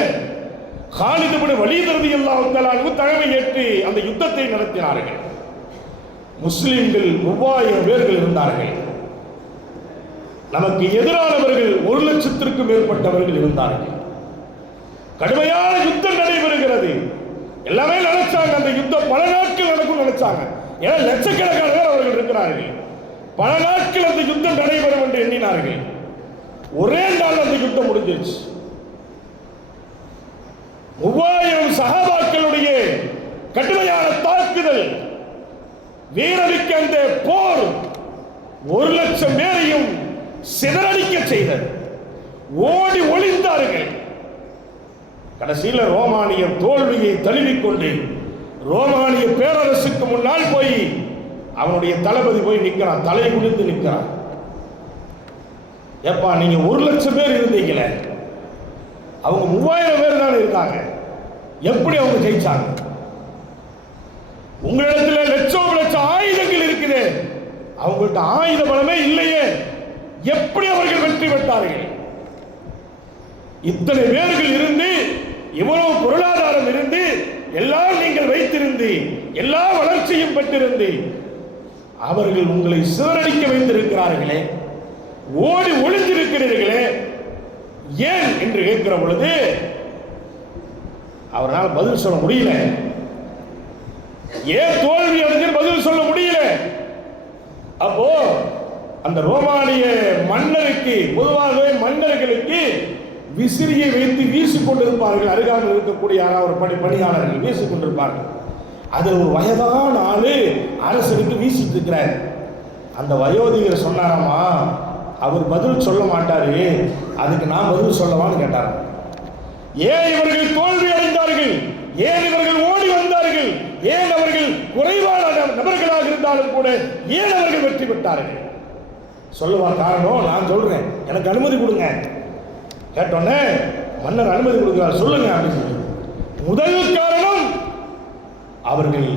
காலித் இப்னு வலீத் ரலியல்லாஹு தஆலா அன்ஹு தலைமை ஏற்று அந்த யுத்தத்தை நடத்தினார்கள். முஸ்லிம்கள் 3000 பேர்கள் இருந்தார்கள். நமக்கு எதிரானவர்கள் 1,00,000க்கும் மேற்பட்டவர்கள் இருந்தார்கள். கடுமையான யுத்தம் நடைபெறுகிறது. எல்லாமே நினைச்சாங்க அந்த யுத்தம் பல நாட்கள் நடக்கும் நினைச்சாங்க. ஏன்னா லட்சக்கணக்கான பேர் அவர்கள் இருக்கிறார்கள். பல நாட்கள் அந்த யுத்தம் நடைபெறும் என்று எண்ணினார்கள். ஒரே நாள் அந்த யுத்தம் முடிஞ்சிருச்சு. 3000 சஹாபாக்களுடைய கடுமையான தாக்குதல், வீரமிக்க அந்த போர் 1,00,000 பேரையும் சிதறடிக்க செய்தது. ஓடி ஒளிந்தார்கள். கடைசியில் ரோமானியர் தோல்வியை தழுவிக்கொண்டு ரோமானிய பேரரசுக்கு முன்னால் போய் அவனுடைய தளபதி போய் நிற்கிறான், தலை குனிந்து நிற்கிறான். ஏப்பா, நீங்க 1,00,000 பேர் இருந்தீங்களே, அவங்க 3000 பேர் தானே இருந்தாங்க, எப்படி அவங்க ஜெயிச்சாங்க? உங்களிடத்தில் லட்சம் ஆயுதங்கள் இருக்குது, அவங்கள்ட்ட ஆயுத பலமே இல்லையே, எப்படி அவர்கள் வெற்றி பெற்றார்கள்? இத்தனை பேர்கள் இருந்து, இவ்வளவு பொருளாதாரம் இருந்து, எல்லாம் நீங்கள் வைத்திருந்து, எல்லா வளர்ச்சியும் பெற்றிருந்து, அவர்கள் உங்களை சிதறடிக்க வைத்திருக்கிறார்களே, ஓடி ஒளிந்திருக்கிறீர்களே, ஏன் என்று கேட்கிற பொழுது அவரால் பதில் சொல்ல முடியல. ஏன் தோல்வி அடைஞ்சு பதில் சொல்ல முடியல. அப்போ அந்த ரோமானிய மன்னருக்கு, பொதுவாகவே மன்னர்களுக்கு விசிறியை வைத்து வீசிக் கொண்டிருப்பார்கள். அருகாமல் இருக்கக்கூடிய யாராவது ஒரு பணியாளர்கள் வீசிக் கொண்டிருப்பார்கள். அதில் ஒரு வயதான ஆளு அரசருக்கு வீசிட்டு இருக்கிறார். அந்த வயோதிகர் சொன்னாராமா, அவர் பதில் சொல்ல மாட்டாரு, அதுக்கு நான் பதில் சொல்லவான்னு கேட்டார். ஏன் இவர்கள் தோல்வி அடைந்தார்கள்? ஏன் இவர்கள் ஓடி வந்தார்கள்? ஏன் அவர்கள் குறைவான நபர்களாக இருந்தாலும் கூட ஏன் அவர்கள் வெற்றி பெற்றார்கள்? சொல்லுவா காரணம், நான் சொல்றேன், எனக்கு அனுமதி கொடுங்க. கேட்டோன்னே மன்னர் அனுமதி கொடுக்கிறார், சொல்லுங்க அப்படின்னு சொல்லி. முதல் காரணம், அவர்கள்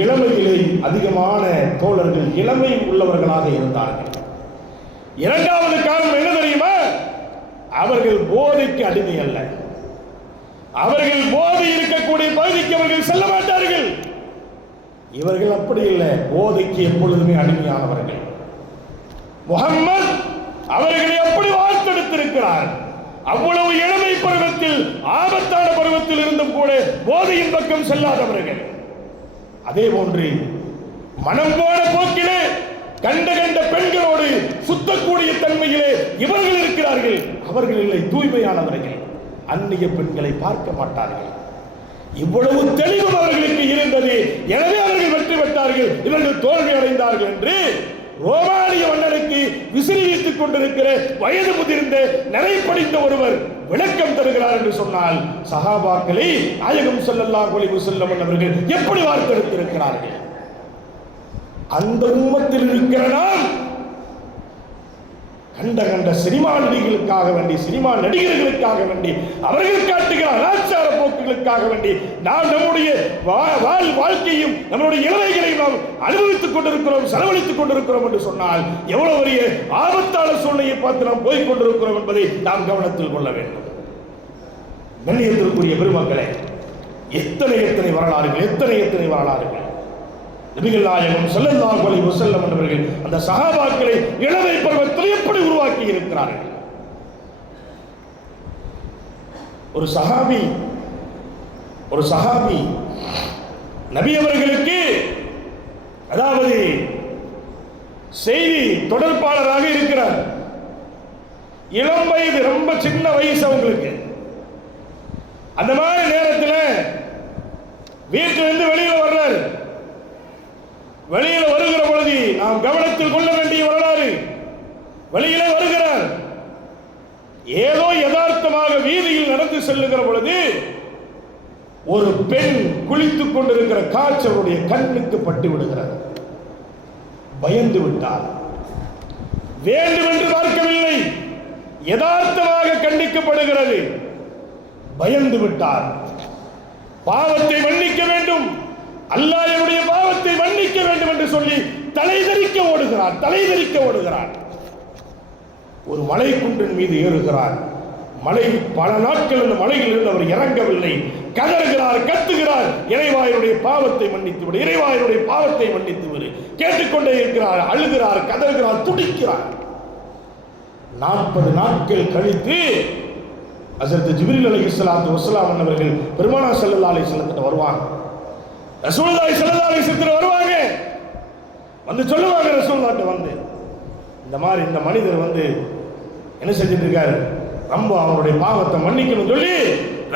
இளமையிலே அதிகமான தோழர்கள் இளமை உள்ளவர்களாக இருந்தார்கள். இரண்டாவது காரணம் என்ன தெரியுமா? அவர்கள் போதைக்கு அடிமை அல்ல. அவர்கள் போதை இருக்கக்கூடிய பகுதிக்கு அவர்கள் செல்ல மாட்டார்கள். இவர்கள் அப்படி இல்லை, போதைக்கு எப்பொழுதுமே அடிமையானவர்கள். முஹம்மது அவர்களை எப்படி வார்த்தெடுத்திருக்கிறார். அவ்வளவு இளமை பருவத்தில், ஆபத்தான பருவத்தில் இருந்தும் கூட போதையின் பக்கம் செல்லாதவர்கள். அதே போன்று மனம் போன போக்கிலே கண்ட பெண்களோடு சுத்தக்கூடிய தன்மையிலே இவர்கள் இருக்கிறார்கள். அவர்கள் இல்லை, தூய்மையானவர்கள். அந்நிய பெண்களை பார்க்க மாட்டார்கள். இவ்வளவு தெளிவு அவர்களுக்கு இருந்தது. எனவே அவர்கள் வெற்றி பெற்றார்கள், இவர்கள் தோல்வி அடைந்தார்கள் என்று ரோமானிய மன்னருக்கு விசிறித்துக் கொண்டிருக்கிற வயது முதிர்ந்த நிறைப்படித்த ஒருவர் விளக்கம் தருகிறார் என்று சொன்னால், சஹாபாக்களை நாயகம் ஸல்லல்லாஹு அலைஹி வஸல்லம் அவர்கள் எப்படி வார்த்தெடுத்திருக்கிறார்கள். அந்த உம்மத்தில் இருக்கிற நாம் கண்ட சினிமா நடிகர்களுக்காக வேண்டி, சினிமா நடிகர்களுக்காக வேண்டி, அவர்கள் காட்டுகிற அனாச்சார போக்குகளுக்காக வேண்டி நாம் நம்முடைய வாழ்க்கையும் நம்முடைய இளமைகளையும் நாம் அனுபவித்துக் கொண்டிருக்கிறோம், செலவழித்துக் கொண்டிருக்கிறோம் என்று சொன்னால் எவ்வளவு பெரிய ஆபத்தான சூழ்நிலையை பார்த்து நாம் போய்க் கொண்டிருக்கிறோம் என்பதை நாம் கவனத்தில் கொள்ள வேண்டும். கண்ணியத்திற்குரிய பெருமக்களே, எத்தனை வரலாறுகள். நபிகள் நாயகம் ஸல்லல்லாஹு அலைஹி வஸல்லம் அவர்கள் அந்த சஹாபாக்களை இளமை பருவத்தில் எப்படி உருவாக்கி இருக்கிறார்கள். ஒரு சஹாபி நபி அவர்களுக்கு, அதாவது செய்தி தொடர்பாளராக இருக்கிறார். இளம் வயது, ரொம்ப சின்ன வயசு அவங்களுக்கு. அந்த மாதிரி நேரத்தில் வீட்டிலிருந்து வெளியில் வர்றாரு. வெளியில் வருகிற பொழுது நாம் கவனத்தில் கொள்ள வேண்டிய வரலாறு, வழியிலே வருகிறார். ஏதோ யதார்த்தமாக வீதியில் நடந்து செல்லுகிற பொழுது ஒரு பெண் குளித்துக் கொண்டிருக்கிற காட்சி அவருடைய கண்ணுக்கு பட்டு விடுகிறது. பயந்து விட்டார். வேண்டுமென்று பார்க்கவில்லை, யதார்த்தமாக கண்டிக்கப்படுகிறது. பயந்து விட்டார். பாவத்தை மன்னிக்க வேண்டும், அல்லாஹ் என்னுடைய பாவத்தை மன்னிக்க வேண்டும் என்று சொல்லி தலைதெறிக்க ஓடுகிறார். ஒரு மலை குன்றின் மீது ஏறுகிறார். மலை பல நாட்கள் இந்த மலையில் இருந்து அவர் இறங்கவில்லை. கதறுகிறார், கத்துகிறார், இறைவாயுடைய பாவத்தை மன்னித்து விடு, இறைவாயுடைய பாவத்தை மன்னித்து விடு. கேட்டுக்கொண்டே இருக்கிறார். அழுகிறார், கதறுகிறார், துடிக்கிறார். 40 நாட்கள் கழித்து ஹஜ்ரத் ஜிப்ரீல் அலைஹிஸ்ஸலாத்து வஸ்ஸலாம் அவர்கள் பெருமானார் ஸல்லல்லாஹு அலைஹி வஸல்லம் வருவாங்க. ரசூலுல்லாஹி ஸல்லல்லாஹு அலைஹி வஸல்லம் வருவாங்க. வந்து சொல்லுவாங்க ரசூலுல்லாஹ்ட்ட வந்து, இந்த மாதிரி இந்த மனிதர் வந்து என்ன செஞ்சிட்டு இருக்காரு, ரொம்ப அவருடைய பாவத்தை மன்னிக்கணும் சொல்லி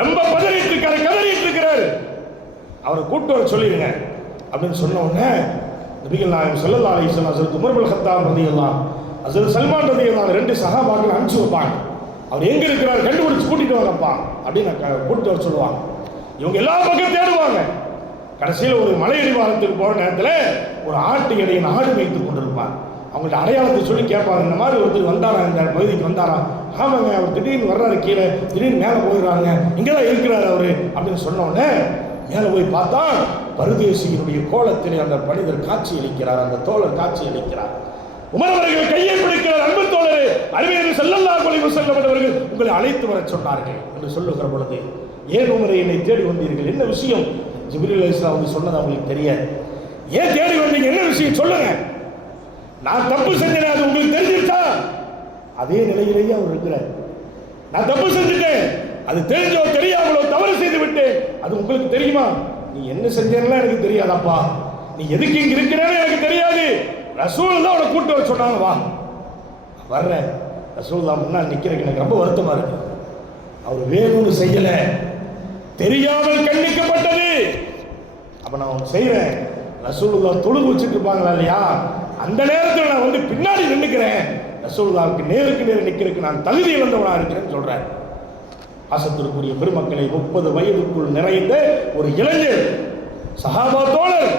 ரொம்ப பதறிட்டு இருக்காரு, கதறிட்டு இருக்கிறாரு. அவரை கூட்டு வர சொல்லிடுங்க அப்படின்னு சொன்ன உடனே நபிகள் நாயகம் ஸல்லல்லாஹு அலைஹி வஸல்லம் ஹஜ்ரத் உமர் இப்னு கத்தாப் ரலியல்லாஹு அன்ஹு, ஹஜ்ரத் சல்மான் ரலியல்லாஹு அன்ஹு 2 சஹாபாக்கள் அனுப்பிச்சு வைப்பாங்க. அவர் எங்க இருக்கிறார் கண்டுபிடிச்சு கூட்டிட்டு வாங்கப்பா அப்படின்னு கூட்டிட்டு வர சொல்லுவாங்க. இவங்க எல்லா பக்கம் தேடுவாங்க. கடைசியில் ஒரு மலை அடிவாரத்துக்கு போற நேரத்தில் ஒரு ஆட்டு இடையின் ஆடு வைத்துக் கொண்டிருப்பார். அவங்கள்ட்ட அடையாளத்தை சொல்லி கேட்பாங்க, இந்த மாதிரி ஒருத்தர் வந்தாரா, இந்த பகுதிக்கு வந்தாரா? ஆமாங்க, அவர் திடீர்னு வர்றாரு, கீழே திடீர்னு மேலே போயிடுறாங்க, இங்கேதான் இருக்கிறார் அவரு அப்படின்னு சொன்ன உடனே மேலே போய் பார்த்தா பரதேசியினுடைய கோலத்திலே அந்த மனிதர் காட்சி அளிக்கிறார், அந்த தோழர் காட்சி அளிக்கிறார். உமர் அவர்கள் கையை பிடிக்கிறார். அன்பு தோழரே, அருமையான ஸல்லல்லாஹு அலைஹி வஸல்லம் அவர்கள் உங்களை அழைத்து வர சொன்னார்கள் என்று சொல்லுகிற பொழுது, ஏன் உமரை என்னை தேடி வந்தீர்கள், என்ன விஷயம்? ஜிப்ரீல் அலைஹிஸ்ஸலாம் வந்து சொன்னது அவங்களுக்கு தெரியாது. ஏன் தேடி வந்தீங்க, என்ன விஷயம் சொல்லுங்க. நான் தப்பு செஞ்சேன், அது உங்களுக்கு தெரிஞ்சிருச்சா? அதே நிலையிலேயே அவர் இருக்கிறார். நான் தப்பு செஞ்சுட்டேன், அது தெரிஞ்சோ தெரியாமலோ தவறு செய்து விட்டேன், அது உங்களுக்கு தெரியுமா? நீ என்ன செஞ்சேன்னா எனக்கு தெரியாதாப்பா, நீ எதுக்கு இங்க இருக்கிறேன்னு எனக்கு தெரியாது. ரசூல் தான் அவனை கூட்டு வர சொன்னாங்க, வா வர்றேன். ரசூல் தான் முன்னால் நிக்கிறதுக்கு எனக்கு ரொம்ப வருத்தமா இருக்கு. அவர் வேணும்னு செய்யல, தெரியாமல் கண்டிக்கப்பட்டது. அப்ப நான் அவன் செய்யறேன். ரசூலுல்லாஹ் தொழுகு வச்சுட்டு இருப்பாங்களா இல்லையா, அந்த நேரத்தில் நான் வந்து பின்னாடி நின்னுக்கிறேன். ரசூலுல்லாஹ்வுக்கு நேருக்கு நேர் நிக்கிறதுக்கு நான் தகுதி இழந்தவனா இருக்கிறேன்னு சொல்றேன். ஆசத்திற்குரிய பெருமக்களை, 30 வயதுக்குள் நிறைந்த ஒரு இளைஞர் சஹாபா தோழர்.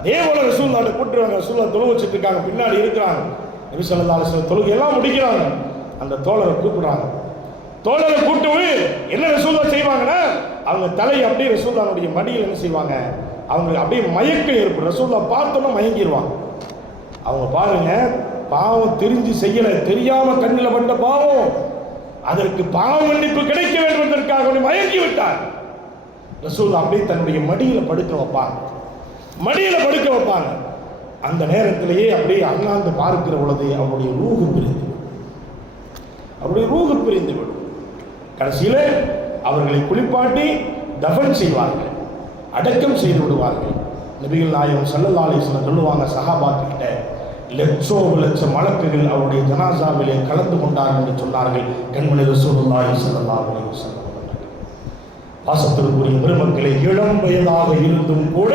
அதே போல ரசூலுல்லாஹ் கூட்டுறாங்க. ரசூலுல்லாஹ் தொழுகு வச்சுட்டு இருக்காங்க, பின்னாடி இருக்கிறாங்க. நபி ஸல்லல்லாஹு அலைஹி வஸல்லம் தொழுகை எல்லாம் முடிக்கிறாங்க. அந்த தோழரை கூப்பிடுறாங்க. தோழரை கூட்டு என்ன ரசூலுல்லாஹ் செய்வாங்கன்னா, அவங்க தலையை அப்படியே ரசூலுல்லாஹ்வுடைய மடியில் என்ன செய்வாங்க, அவங்க அப்படியே மயக்கம் ஏற்படும். ரசூலுல்லாஹ் பார்த்தோன்னா மயங்கிடுவாங்க. அவங்க பாருங்க, பாவம் தெரிஞ்சு செய்யல, தெரியாம கண்ணில் பட்ட பாவம், அதற்கு பாவ மன்னிப்பு கிடைக்க வேண்டும் என்பதற்காக மயங்கி விட்டார். ரசூலுல்லாஹ் அப்படியே தன்னுடைய மடியில படுக்க வைப்பாங்க. அந்த நேரத்திலேயே அப்படியே அண்ணாந்து பார்க்கிற பொழுது அவருடைய ரூஹு பிரிந்து விடும். கடைசியில அவர்களை குளிப்பாட்டி தஃபன் செய்வார்கள், அடக்கம் செய்து விடுவார்கள். நபிகள் நாயகம் ஸல்லல்லாஹு அலைஹி வஸல்லம் சொல்லுவாங்க, சஹாபாக்கிட்ட லட்சம் மலக்குகள் அவருடைய ஜனாசாவிலே கலந்து கொண்டார்கள் என்று சொன்னார்கள். கண்மணி ரசூலுல்லாஹி ஸல்லல்லாஹு அலைஹி வஸல்லம். பாசத்திற்குரிய பெருமக்களை, இளம் வயதாக இருந்தும் கூட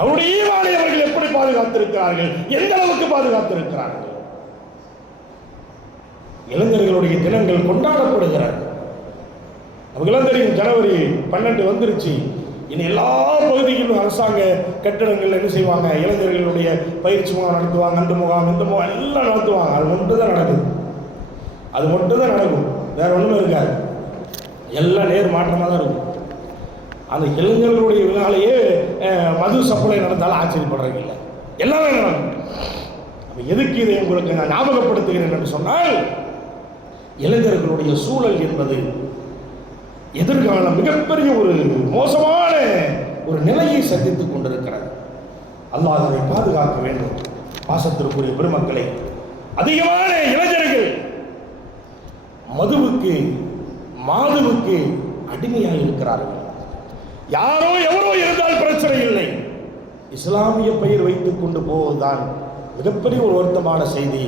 அவருடைய ஈமானை அவர்கள் எப்படி பாதுகாத்திருக்கிறார்கள், எந்த அளவுக்கு பாதுகாத்திருக்கிறார்கள். இளைஞர்களுடைய தினங்கள் கொண்டாடப்படுகிறார்கள். நமக்கெல்லாம் தெரியும், ஜனவரி 12 வந்துருச்சு. இனி எல்லா பகுதிகளிலும் அரசாங்க கட்டடங்கள் என்ன செய்வாங்க, இளைஞர்களுடைய பயிற்சி முகாம் நடத்துவாங்க, அந்த முகாம் இந்த முகாம் எல்லாம் நடத்துவாங்க. அது மட்டும் தான் நடக்கும், வேற ஒன்றுமே இருக்காது. எல்லாம் நேர் மாற்றமாக தான் இருக்கும். அந்த இளைஞர்களுடைய விழாலேயே மது சப்ளை நடந்தாலும் ஆச்சரியப்படுறது இல்லை, எல்லாமே நடக்கும். அப்போ எதுக்கு இதை உங்களுக்கு நான் ஞாபகப்படுத்துகிறேன் என்று சொன்னால், இளைஞர்களுடைய சூழல் என்பது எதிர்காலம் மிகப்பெரிய ஒரு மோசமான ஒரு நிலையை சந்தித்துக் கொண்டிருக்கிறது. அல்லாஹ் அதை பாதுகாக்க வேண்டும். பாசத்திற்குரிய பெருமக்களை, அதிகமான இளைஞர்கள் மதுவுக்கு மாதுவுக்கு அடிமையாக இருக்கிறார்கள். யாரோ எவரோ இருந்தால் பிரச்சனை இல்லை, இஸ்லாமிய பெயர் வைத்துக் கொண்டு போவதுதான் மிகப்பெரிய ஒரு வருத்தமான செய்தி.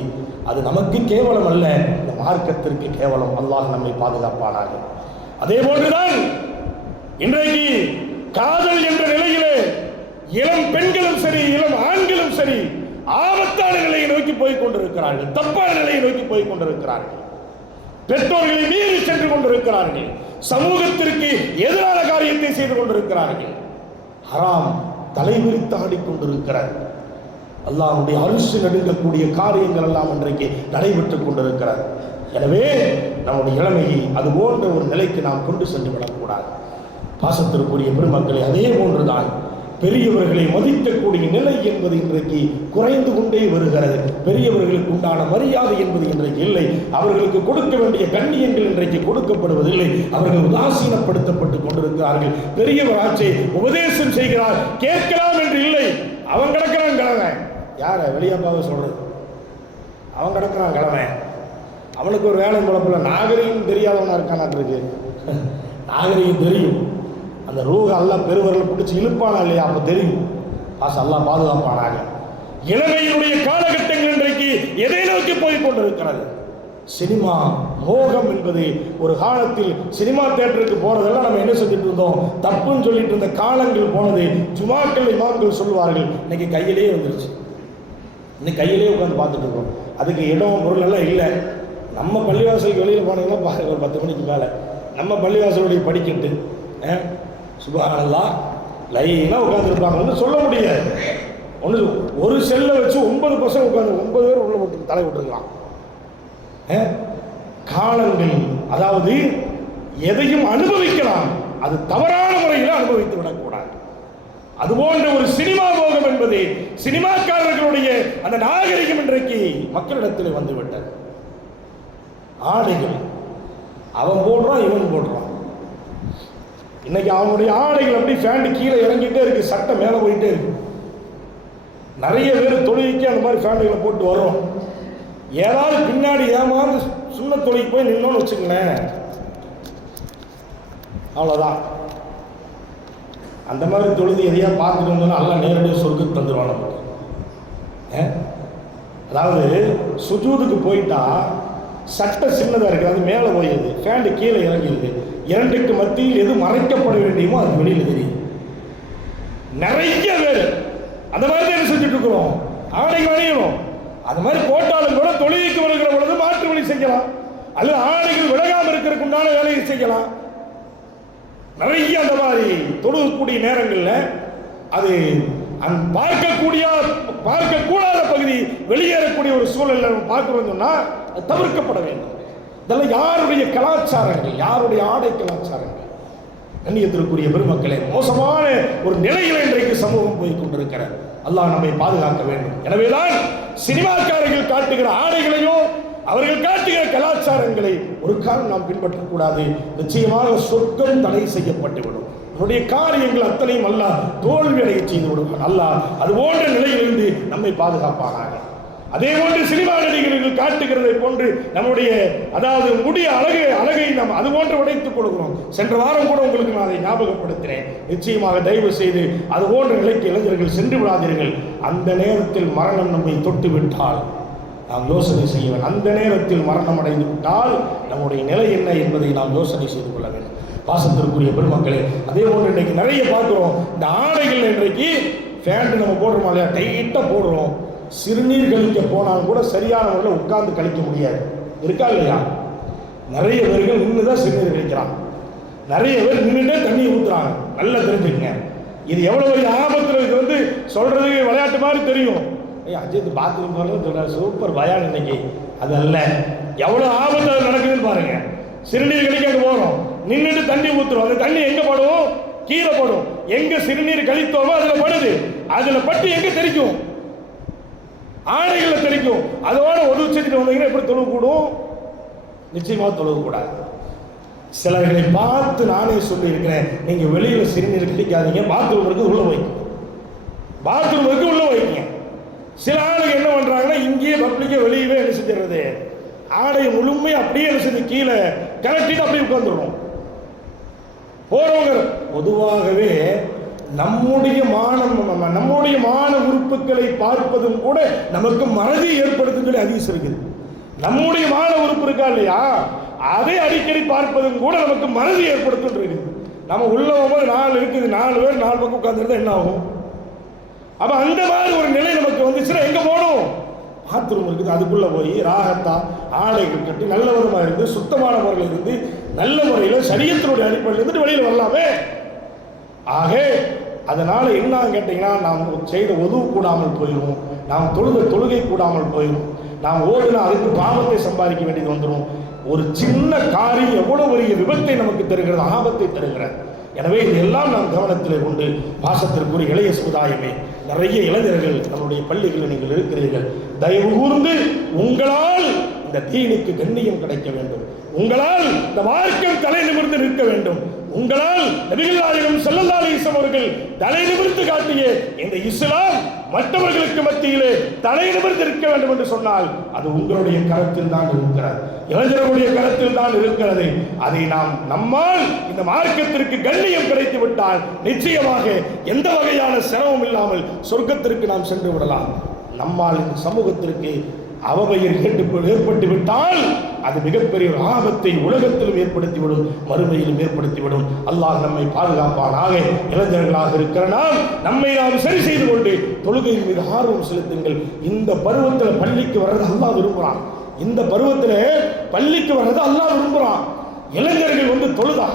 அது நமக்கு கேவலம் அல்ல, இந்த மார்க்கத்திற்கு கேவலம். அல்லாஹ் நம்மை பாதுகாப்பானாக. அதே போன்றுதான் இன்றைக்கு காதல் என்ற நிலையிலே இளம் பெண்களும் சரி, இளம் ஆண்களும் சரி, ஆபத்தான நிலையை நோக்கி போய் கொண்டிருக்கிறார்கள், தப்பான நிலையை நோக்கி போய் கொண்டிருக்கிறார்கள், பெற்றோர்களை மீறி சென்று கொண்டிருக்கிறார்கள், சமூகத்திற்கு எதிரான காரியத்தை செய்து கொண்டிருக்கிறார்கள். ஹராம் தலைவிரித்து ஆடிக்கொண்டிருக்கிறார். அல்லாஹ்வுடைய அரிசி நடுங்கக்கூடிய காரியங்கள் எல்லாம் இன்றைக்கு நடைபெற்றுக் கொண்டிருக்கிறார். எனவே நம்முடைய இளமையை அது போன்ற ஒரு நிலைக்கு நாம் கொண்டு சென்று விடக்கூடாது. பாசத்திற்குரிய பெருமக்களை, அதே போன்றுதான் பெரியவர்களை மதிக்கக்கூடிய நிலை என்பது இன்றைக்கு குறைந்து கொண்டே வருகிறது. பெரியவர்களுக்கு உண்டான மரியாதை என்பது இன்றைக்கு இல்லை. அவர்களுக்கு கொடுக்க வேண்டிய கண்ணியங்கள் இன்றைக்கு கொடுக்கப்படுவதில்லை. அவர்கள் உதாசீனப்படுத்தப்பட்டு கொண்டிருக்கிறார்கள். பெரியவர் ஆட்சி உபதேசம் செய்கிறார், கேட்கலாம் என்று இல்லை. அவன் கிடக்கிறான் கிழமை. யார வெளியாப்பாவை சொல்றது? அவன் கிடக்கிறான் கிழமை. அவனுக்கு ஒரு வேலை குழப்பில்ல. நாகரிகம் தெரியாதவனா இருக்கான் இருக்கு. நாகரிகம் தெரியும். அந்த ரூஹ அல்லாஹ் பெருவர்களை பிடிச்சி இழுப்பானா இல்லையா? அப்ப தெரியும். அல்லாஹ் பாதுகாப்பானாக. இளமையினுடைய காலகட்டங்கள் இன்றைக்கு எதை நோக்கி போய் கொண்டிருக்கிறது? சினிமா மோகம் என்பது ஒரு காலத்தில் சினிமா தியேட்டருக்கு போறதெல்லாம் நம்ம என்ன செஞ்சுட்டு இருந்தோம்? தப்புன்னு சொல்லிட்டு இருந்த காலங்கள் போனது. ஜுமாக்கள் இமாம்கள் சொல்லுவார்கள், இன்னைக்கு கையிலேயே வந்துருச்சு. இன்னைக்கு கையிலேயே உட்காந்து பார்த்துட்டு இருக்கோம். அதுக்கு இடம் பொருள் எல்லாம் இல்லை. நம்ம பள்ளிவாசலுக்கு வெளியில் போனீங்கன்னா பாருங்க, ஒரு 10 மணிக்கு மேலே நம்ம பள்ளிவாசலுடைய படிக்கட்டு சுபஹானல்லாஹ் லைனாக உட்காந்துருப்பாங்கன்னு சொல்ல முடியாது. ஒன்று ஒரு செல்லை வச்சு 9 பசங்க உட்காந்து 9 பேர் உள்ள விட்டு தலை விட்டுருக்கலாம். காலங்கள், அதாவது எதையும் அனுபவிக்கலாம், அது தவறான முறையில் அனுபவித்து விடக்கூடாது. அதுபோன்ற ஒரு சினிமா போகம் என்பது சினிமாக்காரர்களுடைய அந்த நாகரிகம் இன்றைக்கு மக்களிடத்தில் வந்துவிட்டது. ஆடைகள் அவன் போடுறான், இவன் போடுறான். இன்னைக்கு அவனுடைய ஆடைகள் அப்படி ஃபேண்ட் கீழே இறங்கிட்டே இருக்கு, சட்டை மேலே போயிட்டே இருக்கு. நிறைய பேர் தொழுகைக்கு அந்த மாதிரி ஃபேண்டுகளை போட்டு வரும். ஏதாவது பின்னாடி ஏமாந்து சுண்ண தொழுகைக்கு போய் நின்னோன்னு வச்சுக்கங்களேன், அவ்வளோதான். அந்த மாதிரி தொழுது எதையா பார்த்துட்டு வந்தோம்னா எல்லாம் நேரடியாக சொர்க்கத்துக்கு தந்துடுவான் நமக்கு. அதாவது சுஜூதுக்கு போயிட்டா சட்டை சின்னதாக இருக்குது, அது மேலே போயிடுது, ஃபேண்டு கீழே இறங்கிடுது. இரண்டுக்கு மத்தியில் எது மறைக்கப்பட வேண்டியமோ அது வெளியில் தெரியும். நிறைய பேர் அந்த மாதிரி தான் என்ன செஞ்சுட்டு இருக்கிறோம், ஆடைகள் அணியணும். அது மாதிரி போட்டாலும் கூட தொழிலுக்கு வருகிற பொழுது மாற்று வழி செய்யலாம், அல்லது ஆடைகள் விலகாமல் இருக்கிறதுக்கு உண்டான வேலையை செய்யலாம். நிறைய அந்த மாதிரி தொழுகக்கூடிய நேரங்களில் அது பார்க்கக்கூடாத பகுதி வெளியேறக்கூடிய ஒரு சூழல் பார்க்கிறோம் சொன்னால் அது தவிர்க்கப்பட வேண்டும். இதெல்லாம் யாருடைய கலாச்சாரங்கள், யாருடைய ஆடை கலாச்சாரங்கள்? கண்ணியத்திற்குரிய பெருமக்களே, மோசமான ஒரு நிலையில் இன்றைக்கு சமூகம் போய் கொண்டிருக்கிறது. அல்லாஹ் நம்மை பாதுகாக்க வேண்டும். எனவேதான் சினிமாக்காரர்கள் காட்டுகிற ஆடைகளையும் அவர்கள் காட்டுகிற கலாச்சாரங்களை ஒரு காலம் நாம் பின்பற்றக்கூடாது. நிச்சயமாக சொர்க்கம் தடை செய்யப்பட்டுவிடும். நம்முடைய காரியங்கள் அத்தனையும் அல்லாஹ் தோல்வி அடைய செய்து விடுவான். அல்லாஹ் அது போன்ற நிலையிலிருந்து நம்மை பாதுகாப்பானாக. அதே போன்று சினிமா நடிகர்கள் காட்டுகிறதை போன்று நம்முடைய அதாவது முடிய அழகை நாம் அது போன்று உடைத்துக் கொடுக்கிறோம். சென்ற வாரம் கூட உங்களுக்கு நான் அதை ஞாபகப்படுத்தினேன். நிச்சயமாக தயவு செய்து அது போன்ற நிலைக்கு இளைஞர்கள் சென்று விடாதீர்கள். அந்த நேரத்தில் மரணம் நம்மை தொட்டு விட்டால் நாம் யோசனை செய்ய வேண்டும். அந்த நேரத்தில் மரணம் அடைந்து விட்டால் நம்முடைய நிலை என்ன என்பதை நாம் யோசனை செய்து கொள்ள வேண்டும். பாசத்திற்குரிய பெருமக்களே, அதே போன்று இன்றைக்கு நிறைய பார்க்கிறோம். இந்த ஆடைகள் இன்றைக்கு ஃபேண்ட் நம்ம போடுறோம் இல்லையா, டைட்டாக போடுறோம். சிறுநீர் கழிக்க போனாலும் கூட சரியான முறையில் உட்கார்ந்து கழிக்க முடியாது, இருக்கா இல்லையா? நிறைய பேர்கள் நின்று தான் சிறுநீர் கழிக்கிறாங்க. நிறைய பேர் நின்றுட்டே தண்ணியை ஊற்றுறாங்க. நல்லா தெரிஞ்சுக்கங்க, இது எவ்வளோ பெரிய ஆபத்தில். இது வந்து சொல்றது விளையாட்டு மாதிரி தெரியும். அஜித் பாத்ரூம் போகிறது சொல்கிறார், சூப்பர் பயான் இன்னைக்கு. அது அல்ல, எவ்வளோ ஆபத்து அது நடக்குதுன்னு பாருங்க. சிறுநீர் கழிக்க போகிறோம், நின்றுட்டு தண்ணி ஊற்றுறோம். அந்த தண்ணி எங்கே படும்? கீழே படும். எங்கே சிறுநீர் கழித்தோமோ அதில் படுது. அதில் பட்டு எங்கே தெரிக்கும்? ஆடைகளில் தெரிக்கும். அதோட உதவி செஞ்சுட்டு வந்தீங்கன்னா எப்படி தொழுவு கூடும்? நிச்சயமாக தொழுவு கூடாது. சிலர்களை பார்த்து நானே சொல்லி இருக்கிறேன், நீங்க வெளியில சிறுநீர் கழிக்காதீங்க, பாத்ரூம் இருக்கு உள்ள வைக்க, பாத்ரூம் இருக்கு உள்ள வைக்கீங்க. சில ஆளுங்க என்ன பண்றாங்கன்னா இங்கேயே பப்ளிக்கே வெளியவே என்ன செஞ்சிடறது, ஆடையை முழுமையை அப்படியே என்ன செஞ்சு கீழே கலட்டிட்டு அப்படியே உட்காந்துடுறோம். போறவங்க பொதுவாகவே நம்முடைய மான உறுப்புகளை பார்ப்பதும் கூட நமக்கு மறதி ஏற்படுத்தும் சொல்லி அதிகம் இருக்குது. நம்முடைய மான உறுப்பு இருக்கா இல்லையா, அதை அடிக்கடி பார்ப்பதும் கூட நமக்கு மறதி ஏற்படுத்தும் இருக்குது. நம்ம உள்ள போகும்போது 4 இருக்குது, 4 பேர் 4 பக்கம் உட்காந்துருந்தா என்ன ஆகும்? அப்ப அந்த மாதிரி ஒரு நிலை நமக்கு வந்துச்சுன்னா எங்க போகணும்? பாத்ரூம் இருக்குது, அதுக்குள்ள போய் ராகத்தா ஆடைகள் கட்டி நல்ல விதமாக இருந்து சுத்தமான முறையில் இருந்து நல்ல முறையில் சரியத்தினுடைய அடிப்படையில் இருந்துட்டு வெளியில் வரலாமே. ஆக அதனால என்ன கேட்டீங்கன்னா, நாம் செய்த உதவு கூடாமல் போயிடும், நாம் தொழுகை கூடாமல் போயிடும், நாம் ஓடுனா அதுக்கு பாவத்தை சம்பாதிக்க வேண்டியது வந்துடும். ஒரு சின்ன காரியம் எவ்வளவு பெரிய விபத்தை நமக்கு தருகிறது, ஆபத்தை தருகிறது. எனவே இதெல்லாம் நாம் கவனத்தில் கொண்டு பாசத்திற்குரிய இளைய சமுதாயமே, நிறைய இளைஞர்கள் நம்முடைய பள்ளிகளில் நீங்கள் இருக்கிறீர்கள், தயவு கூர்ந்து உங்களால் இந்த தீனுக்கு கண்ணியம் கிடைக்க வேண்டும், உங்களால் இந்த மார்க்கம் தலை நிமிர்ந்து நிற்க வேண்டும், உங்களால் நபிகள் நாயகம் ஸல்லல்லாஹு அலைஹி வஸல்லம் அவர்கள் தலை நிமிர்ந்து காட்டிய இந்த இஸ்லாம் மற்றவர்களுக்கு மத்தியிலே தலை நிமிர்ந்து இருக்க வேண்டும் என்று சொன்னால் அது உங்களுடைய கரத்தில் தான் இருக்கிறது, இளைஞர்களுடைய கரத்தில் தான் இருக்கிறது. அதை நம்மால் இந்த மார்க்கத்திற்கு கண்ணியம் கிடைத்து விட்டால் நிச்சயமாக எந்த வகையான சிரமம் இல்லாமல் சொர்க்கத்திற்கு நாம் சென்று விடலாம். நம்மால் இந்த சமூகத்திற்கு அவபெயர் ஏற்பட்டு விட்டால் அது மிகப்பெரிய ஒரு ஆபத்தை உலகத்திலும் ஏற்படுத்திவிடும், மறுமையிலும் ஏற்படுத்திவிடும். அல்லாஹ் நம்மை பாதுகாப்பானாக. இளைஞர்களாக இருக்கிற நம்மை நாம் சரி செய்து கொண்டு தொழுகையின் மீது ஆர்வம் செலுத்துங்கள். இந்த பருவத்தில் பள்ளிக்கு வர்றது அல்லாஹ் விரும்புகிறான், இந்த பருவத்தில் பள்ளிக்கு வர்றது அல்லாஹ் விரும்புகிறான். இளைஞர்கள் தொழுதா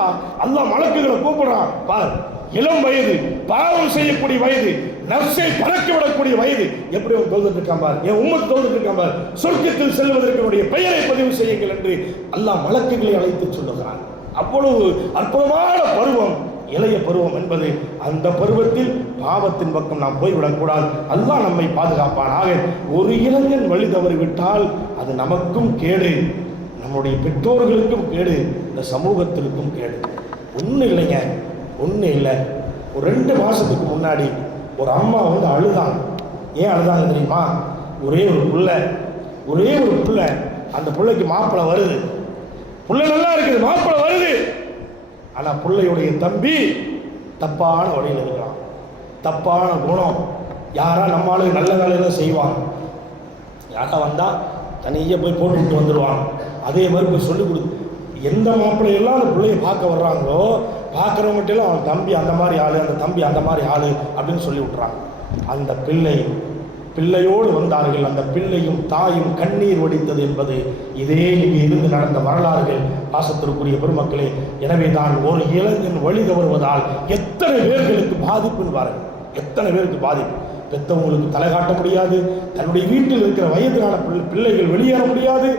அல்லாஹ் மலக்குகளை கூப்பிடுறான். பார், இளம் வயது, பாவம் செய்யக்கூடிய வயது, நஃப்ஸை பறக்க விடக்கூடிய வயது, எப்படி ஒரு தொழுதுட்டு இருக்கான் பார், என் உம்மத் தொழுதுட்டு இருக்கான் பார், சொர்க்கத்தில் செல்வதற்கு பெயரை பதிவு செய்யுங்கள் என்று அல்லாஹ் மலக்குகளை அழைத்து சொல்லுகிறான். அவ்வளவு அற்புதமான பருவம் இளைய பருவம் என்பது. அந்த பருவத்தில் பாவத்தின் பக்கம் நாம் போய்விடக்கூடாது. அல்லாஹ் நம்மை பாதுகாப்பானாக. ஒரு இளைஞன் வழி தவறிவிட்டால் அது நமக்கும் கேடு, நம்முடைய பெற்றோர்களுக்கும் கேடு, இந்த சமூகத்திற்கும் கேடு. ஒன்றும் இல்லைங்க, ஒன்றும் இல்லை. ஒரு 2 மாதத்துக்கு முன்னாடி ஒரு அம்மா அழுதாங்க. ஏன் அழுதாங்க தெரியுமா? ஒரே ஒரு பிள்ளை, அந்த பிள்ளைக்கு மாப்பிள்ளை வருது, பிள்ளை நல்லா இருக்குது, மாப்பிள்ளை வருது. ஆனால் பிள்ளையுடைய தம்பி தப்பான வழியில் இருக்கிறான், தப்பான குணம். யாரா நம்மளுக்கு நல்ல வேலையெல்லாம் செய்வாங்க, யாரா வந்தால் தனியாக போய் போட்டு விட்டு வந்துடுவாங்க. அதே மாதிரி போய் சொல்லிக் கொடுத்து எந்த மாப்பிள்ளையெல்லாம் அந்த பிள்ளையை பார்க்க வர்றாங்களோ பார்க்குறவங்ககிட்டலாம் அவன் தம்பி அந்த மாதிரி ஆள், அந்த தம்பி அந்த மாதிரி ஆள் அப்படின்னு சொல்லி விட்றாங்க. அந்த பிள்ளையோடு வந்தார்கள். அந்த பிள்ளையும் தாயும் கண்ணீர் வடித்தது என்பது இதே இங்கே இருந்து நடந்த வரலாறுகள். பாசத்திற்குரிய பெருமக்களே, எனவே தான் ஒரு இளைஞன் வழி தவறுவதால் எத்தனை பேர்களுக்கு பாதிப்புன்னு பாருங்கள், எத்தனை பேருக்கு பாதிப்பு. பெற்றவங்களுக்கு தலை காட்ட முடியாது, தன்னுடைய வீட்டில் இருக்கிற வயதான பிள்ளைகள் வெளியேற முடியாது,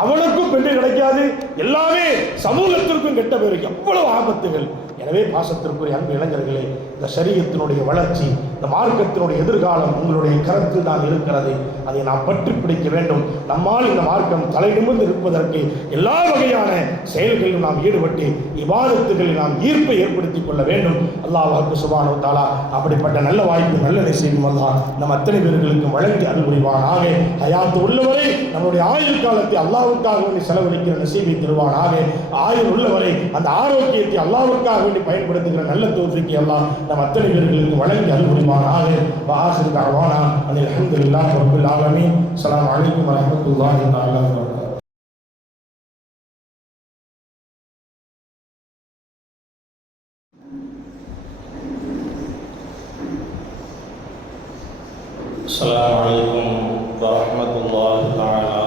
அவனுக்கும் பெண்ணு கிடைக்காது, எல்லாமே சமூகத்திற்கும் கெட்ட பேரு, எவ்வளவு ஆபத்துகள். எனவே பாசத்திற்குரிய அன்பு இளைஞர்களே, இந்த ஷரியத்தினுடைய வளர்ச்சி, இந்த மார்க்கத்தினுடைய எதிர்காலம் உங்களுடைய கருத்தில் தான் இருக்கிறது. அதை நாம் பற்றி பிடிக்க வேண்டும். நம்மால் இந்த மார்க்கம் தலை நிமிர்ந்து இருப்பதற்கு எல்லா வகையான செயல்களிலும் நாம் ஈடுபட்டு இபாதத்துகளில் நாம் ஈர்ப்பை ஏற்படுத்திக் கொள்ள வேண்டும். அல்லாஹ் சுப்ஹானஹு வ தஆலா அப்படிப்பட்ட நல்ல வாய்ப்பு, நல்ல நசீபும் அல்லாஹ் நம் அத்தனை பேர்களுக்கும் வழங்கி அருள் புரிவானாக. ஹயாத்து உள்ளவரை நம்முடைய ஆயுள் காலத்தை அல்லாஹ்வுக்காக வேண்டி செலவழிக்கிற நசீபை தருவானாக. ஆயுள் உள்ளவரை அந்த ஆரோக்கியத்தை அல்லாஹ்வுக்காக வேண்டி பயன்படுத்துகிற நல்ல தௌஃபீக்கை அல்லாஹ் நம் அத்தனை பேர்களுக்கு வழங்கி அருள் புரிவானாக. வஆஹிரு தஅவானா அனில் ஹம்துலில்லாஹி ரப்பில் ஆலமீன். அஸ்ஸலாமு அலைக்கும் வரஹ்மத்துல்லாஹி தஆலா வ பரகாத்துஹு. السلام عليكم ورحمة الله تعالى